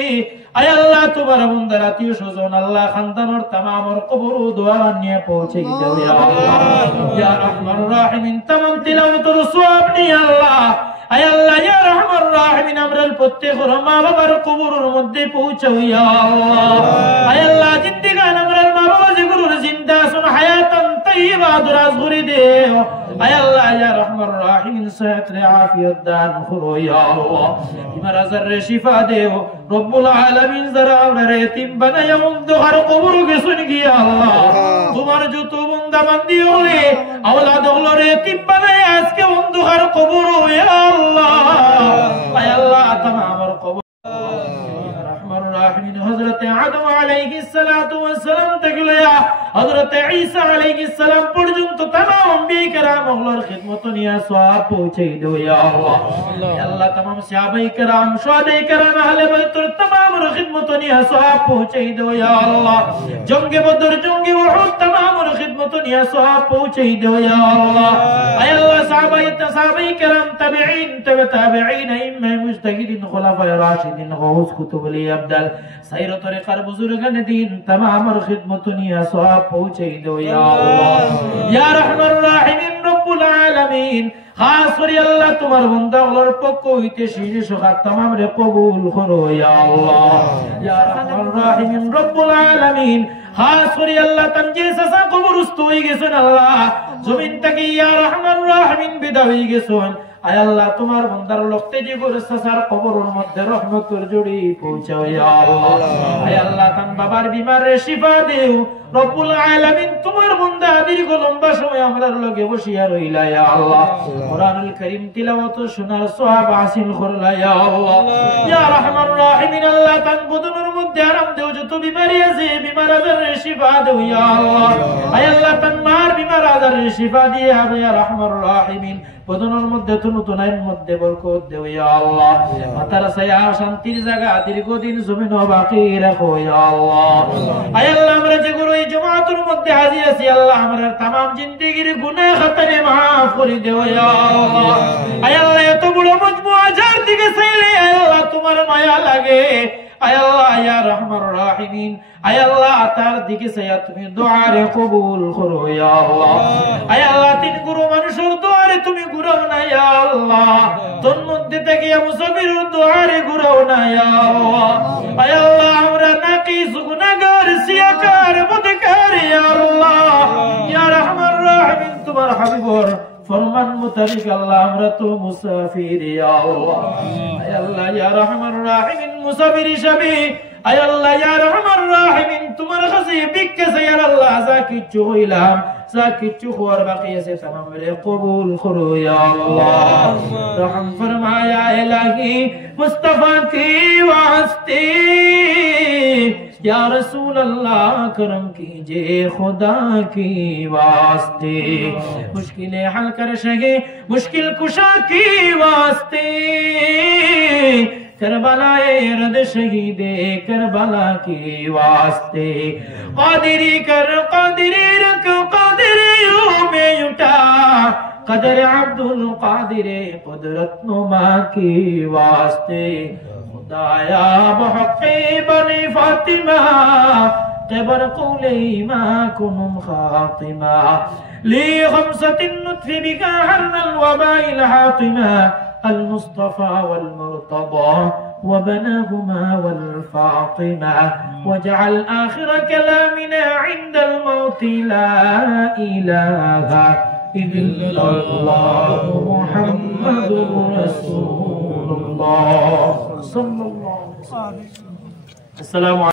আয় আল্লাহ তোমার বান্দার আত্মীয় স্বজন আল্লাহ খানদানের तमाम কবর দোয়া নিয়ে পৌঁছে দাও ইয়া আল্লাহ ইয়া রাহমান রাহিম तमाम তিলাওয়াতের সওয়াব নিয়ে আল্লাহ আয় আল্লাহ ইয়া রাহমান রাহিম আমরা প্রত্যেকের মা বাবার কবরের মধ্যে পৌঁছাও ইয়া আল্লাহ আয় আল্লাহ জিন্দেগান আমরা মা বাবা যেগুলোর জিন্দা আছেন হায়াতান তাইয়্যিবা দরাজ করে দেও আয় আল্লাহ ইয়া রাহমান রাহিম সেহত রে আফিয়ত দান করো ইয়া আল্লাহ মারাজের রে শিফা দেও রব্বুল আলামিন যারা আমরা ইতিম বানায়া মুন্দহার কবর গেছেন গিয়া আল্লাহ তোমার যত বান্দা বান্দি হলে আওলাদ হলরে ইতিম বানায়া আজকে মুন্দহার কবর ইয়া আল্লাহ আয় আল্লাহ तमाम কবর রাহমান রাহিম হযরত আদম আলাইহিস সালাতু ওয়াস সালাম থেকে লয়া হযরত ঈসা আলাইহিস সালাম পর্যন্ত तमाम আম্বিয়া کرام হলর খিদমত নিয়া সওয়াব পৌঁছে দাও ইয়া আল্লাহ ইয়া আল্লাহ तमाम সাহাবায়ে کرام শুহাদায়ে کرام আহলে বাইতের तमाम খিদমত নিয়া সওয়াব পৌঁছে দাও ইয়া আল্লাহ জঙ্গে বদর জঙ্গে উহুদ तमाम খিদমত নিয়া সওয়াব পৌঁছে দাও ইয়া আল্লাহ আয় আল্লাহ সাহাবায়ে کرام তাবেঈন তাবেঈন ইমাম মুজতাহিদিন খুলাফায়ে রাশিদিন গাউস কুতুবুল আবদাল সাইর তরিকার বুজুর্গান দ্বীন तमाम খিদমত নিয়া সওয়াব পৌঁছে দাও ইয়া আল্লাহ ইয়া রাহমান রাহিম রব্বুল আলামিন খাস করে আল্লাহ তোমার বান্দাগুলোর পক্ষ হইতে শিরিশ খাত तमाम রে কবুল করো ইয়া আল্লাহ ইয়া রাহমান রাহিম রব্বুল আলামিন খাস করে আল্লাহ তানজে সাসা কবরস্থ হয়ে গেছেন আল্লাহ জমিন থেকে ইয়া রহমান রাহিমিন বিদায় হয়ে গেছেন আয় আল্লাহ তোমার বান্দার লক্তে যে করে সাসার কবরের মধ্যে রহমতের জড়ি পৌঁছাও ইয়া আল্লাহ আয় আল্লাহ তান বাবার বিমারে শিফা দেও রব্বুল আলামিন তোমার বান্দা দীর্ঘ লম্বা সময় আমরার লগে বসিয়া রইলা ইয়া আল্লাহ কোরআনুল কারীম তিলাওয়াত শোনার সওয়াব হাসিল করলা ইয়া আল্লাহ ইয়া রহমান রাহিমিন আল্লাহ তান বদনের মধ্যে আরাম দেও যত বিমারি আছে বিমার আজারের শিফা দেও ইয়া আল্লাহ আয় আল্লাহ তান মার বিমার আজারের শিফা দিয়ে হবে ইয়া রহমান রাহিমিন বদনের মধ্যে নতুন আইন মধ্যে বরকত দেও ইয়া আল্লাহ মাতার ছায়া শান্তির জায়গা দীর্ঘদিন জমিন বাকি রাখো ইয়া আল্লাহ আয় আল্লাহ আমরা যে গুরু এই জামাতের মধ্যে হাজির আছি আল্লাহ আমরা तमाम জিন্দেগীর গুনাহ খাতারে maaf করে দেও ইয়া আল্লাহ আয় আল্লাহ এত বড় মজমুআ যার দিকে চাইলে আয় আল্লাহ তোমার মায়া লাগে আয় আল্লাহ ইয়া রহমান রাহিমিন আয় আল্লাহ তার দিকে চাইয়া তুমি দোয়ারে কবুল করো ইয়া আল্লাহ আয় আল্লাহ তিন গুরু মানুষের দোয়ারে তুমি ঘুরাও না ইয়া আল্লাহ তোর মধ্যে থেকে মুসাফিরের দোয়ারে ঘুরাও না ইয়া আল্লাহ আয় আল্লাহ আমরা নাকিস গুনাহগার সিয়াকার মুদকার ইয়া আল্লাহ ইয়া রহমান রাহিমিন তোমার হাবিবর ফরমান মোতাবেক আল্লাহ আমরা তো মুসাফির ইয়া আল্লাহ আয় আল্লাহ ইয়া রহমান রাহিমিন মুসাফির হিসাবে আয় আল্লাহ ইয়া রহমান রাহিমিন তোমার কাছে ভিক্ষা চাই আল্লাহ যা কিছু হইলাম যা কিছু হওয়ার বাকি আছে तमाम রে কবুল করো ইয়া আল্লাহ রহম ফরমায়া ইলাহি মুস্তাফা কি ওয়াস্তে या रसूल अल्लाह करम कीजिए खुदा की वास्ते मुश्किलें हल कर सके मुश्किल कुशा की वास्ते करबलाए रद शहीदे करबला की वास्ते कादिरी कर कादिरी रख कादिरी में उठा कदर अब्दुल कादिर कुदरत नुमा की वास्ते खुदाया बहक़े बनी फातिमा قبر قولي ما كنم خاطما لي خمسة النطف بك حرنا الوباء الحاطمة المصطفى والمرتضى وبناهما والفاطمة واجعل آخر كلامنا عند الموت لا إله إلا الله محمد رسول الله صلى الله عليه وسلم. السلام عليكم.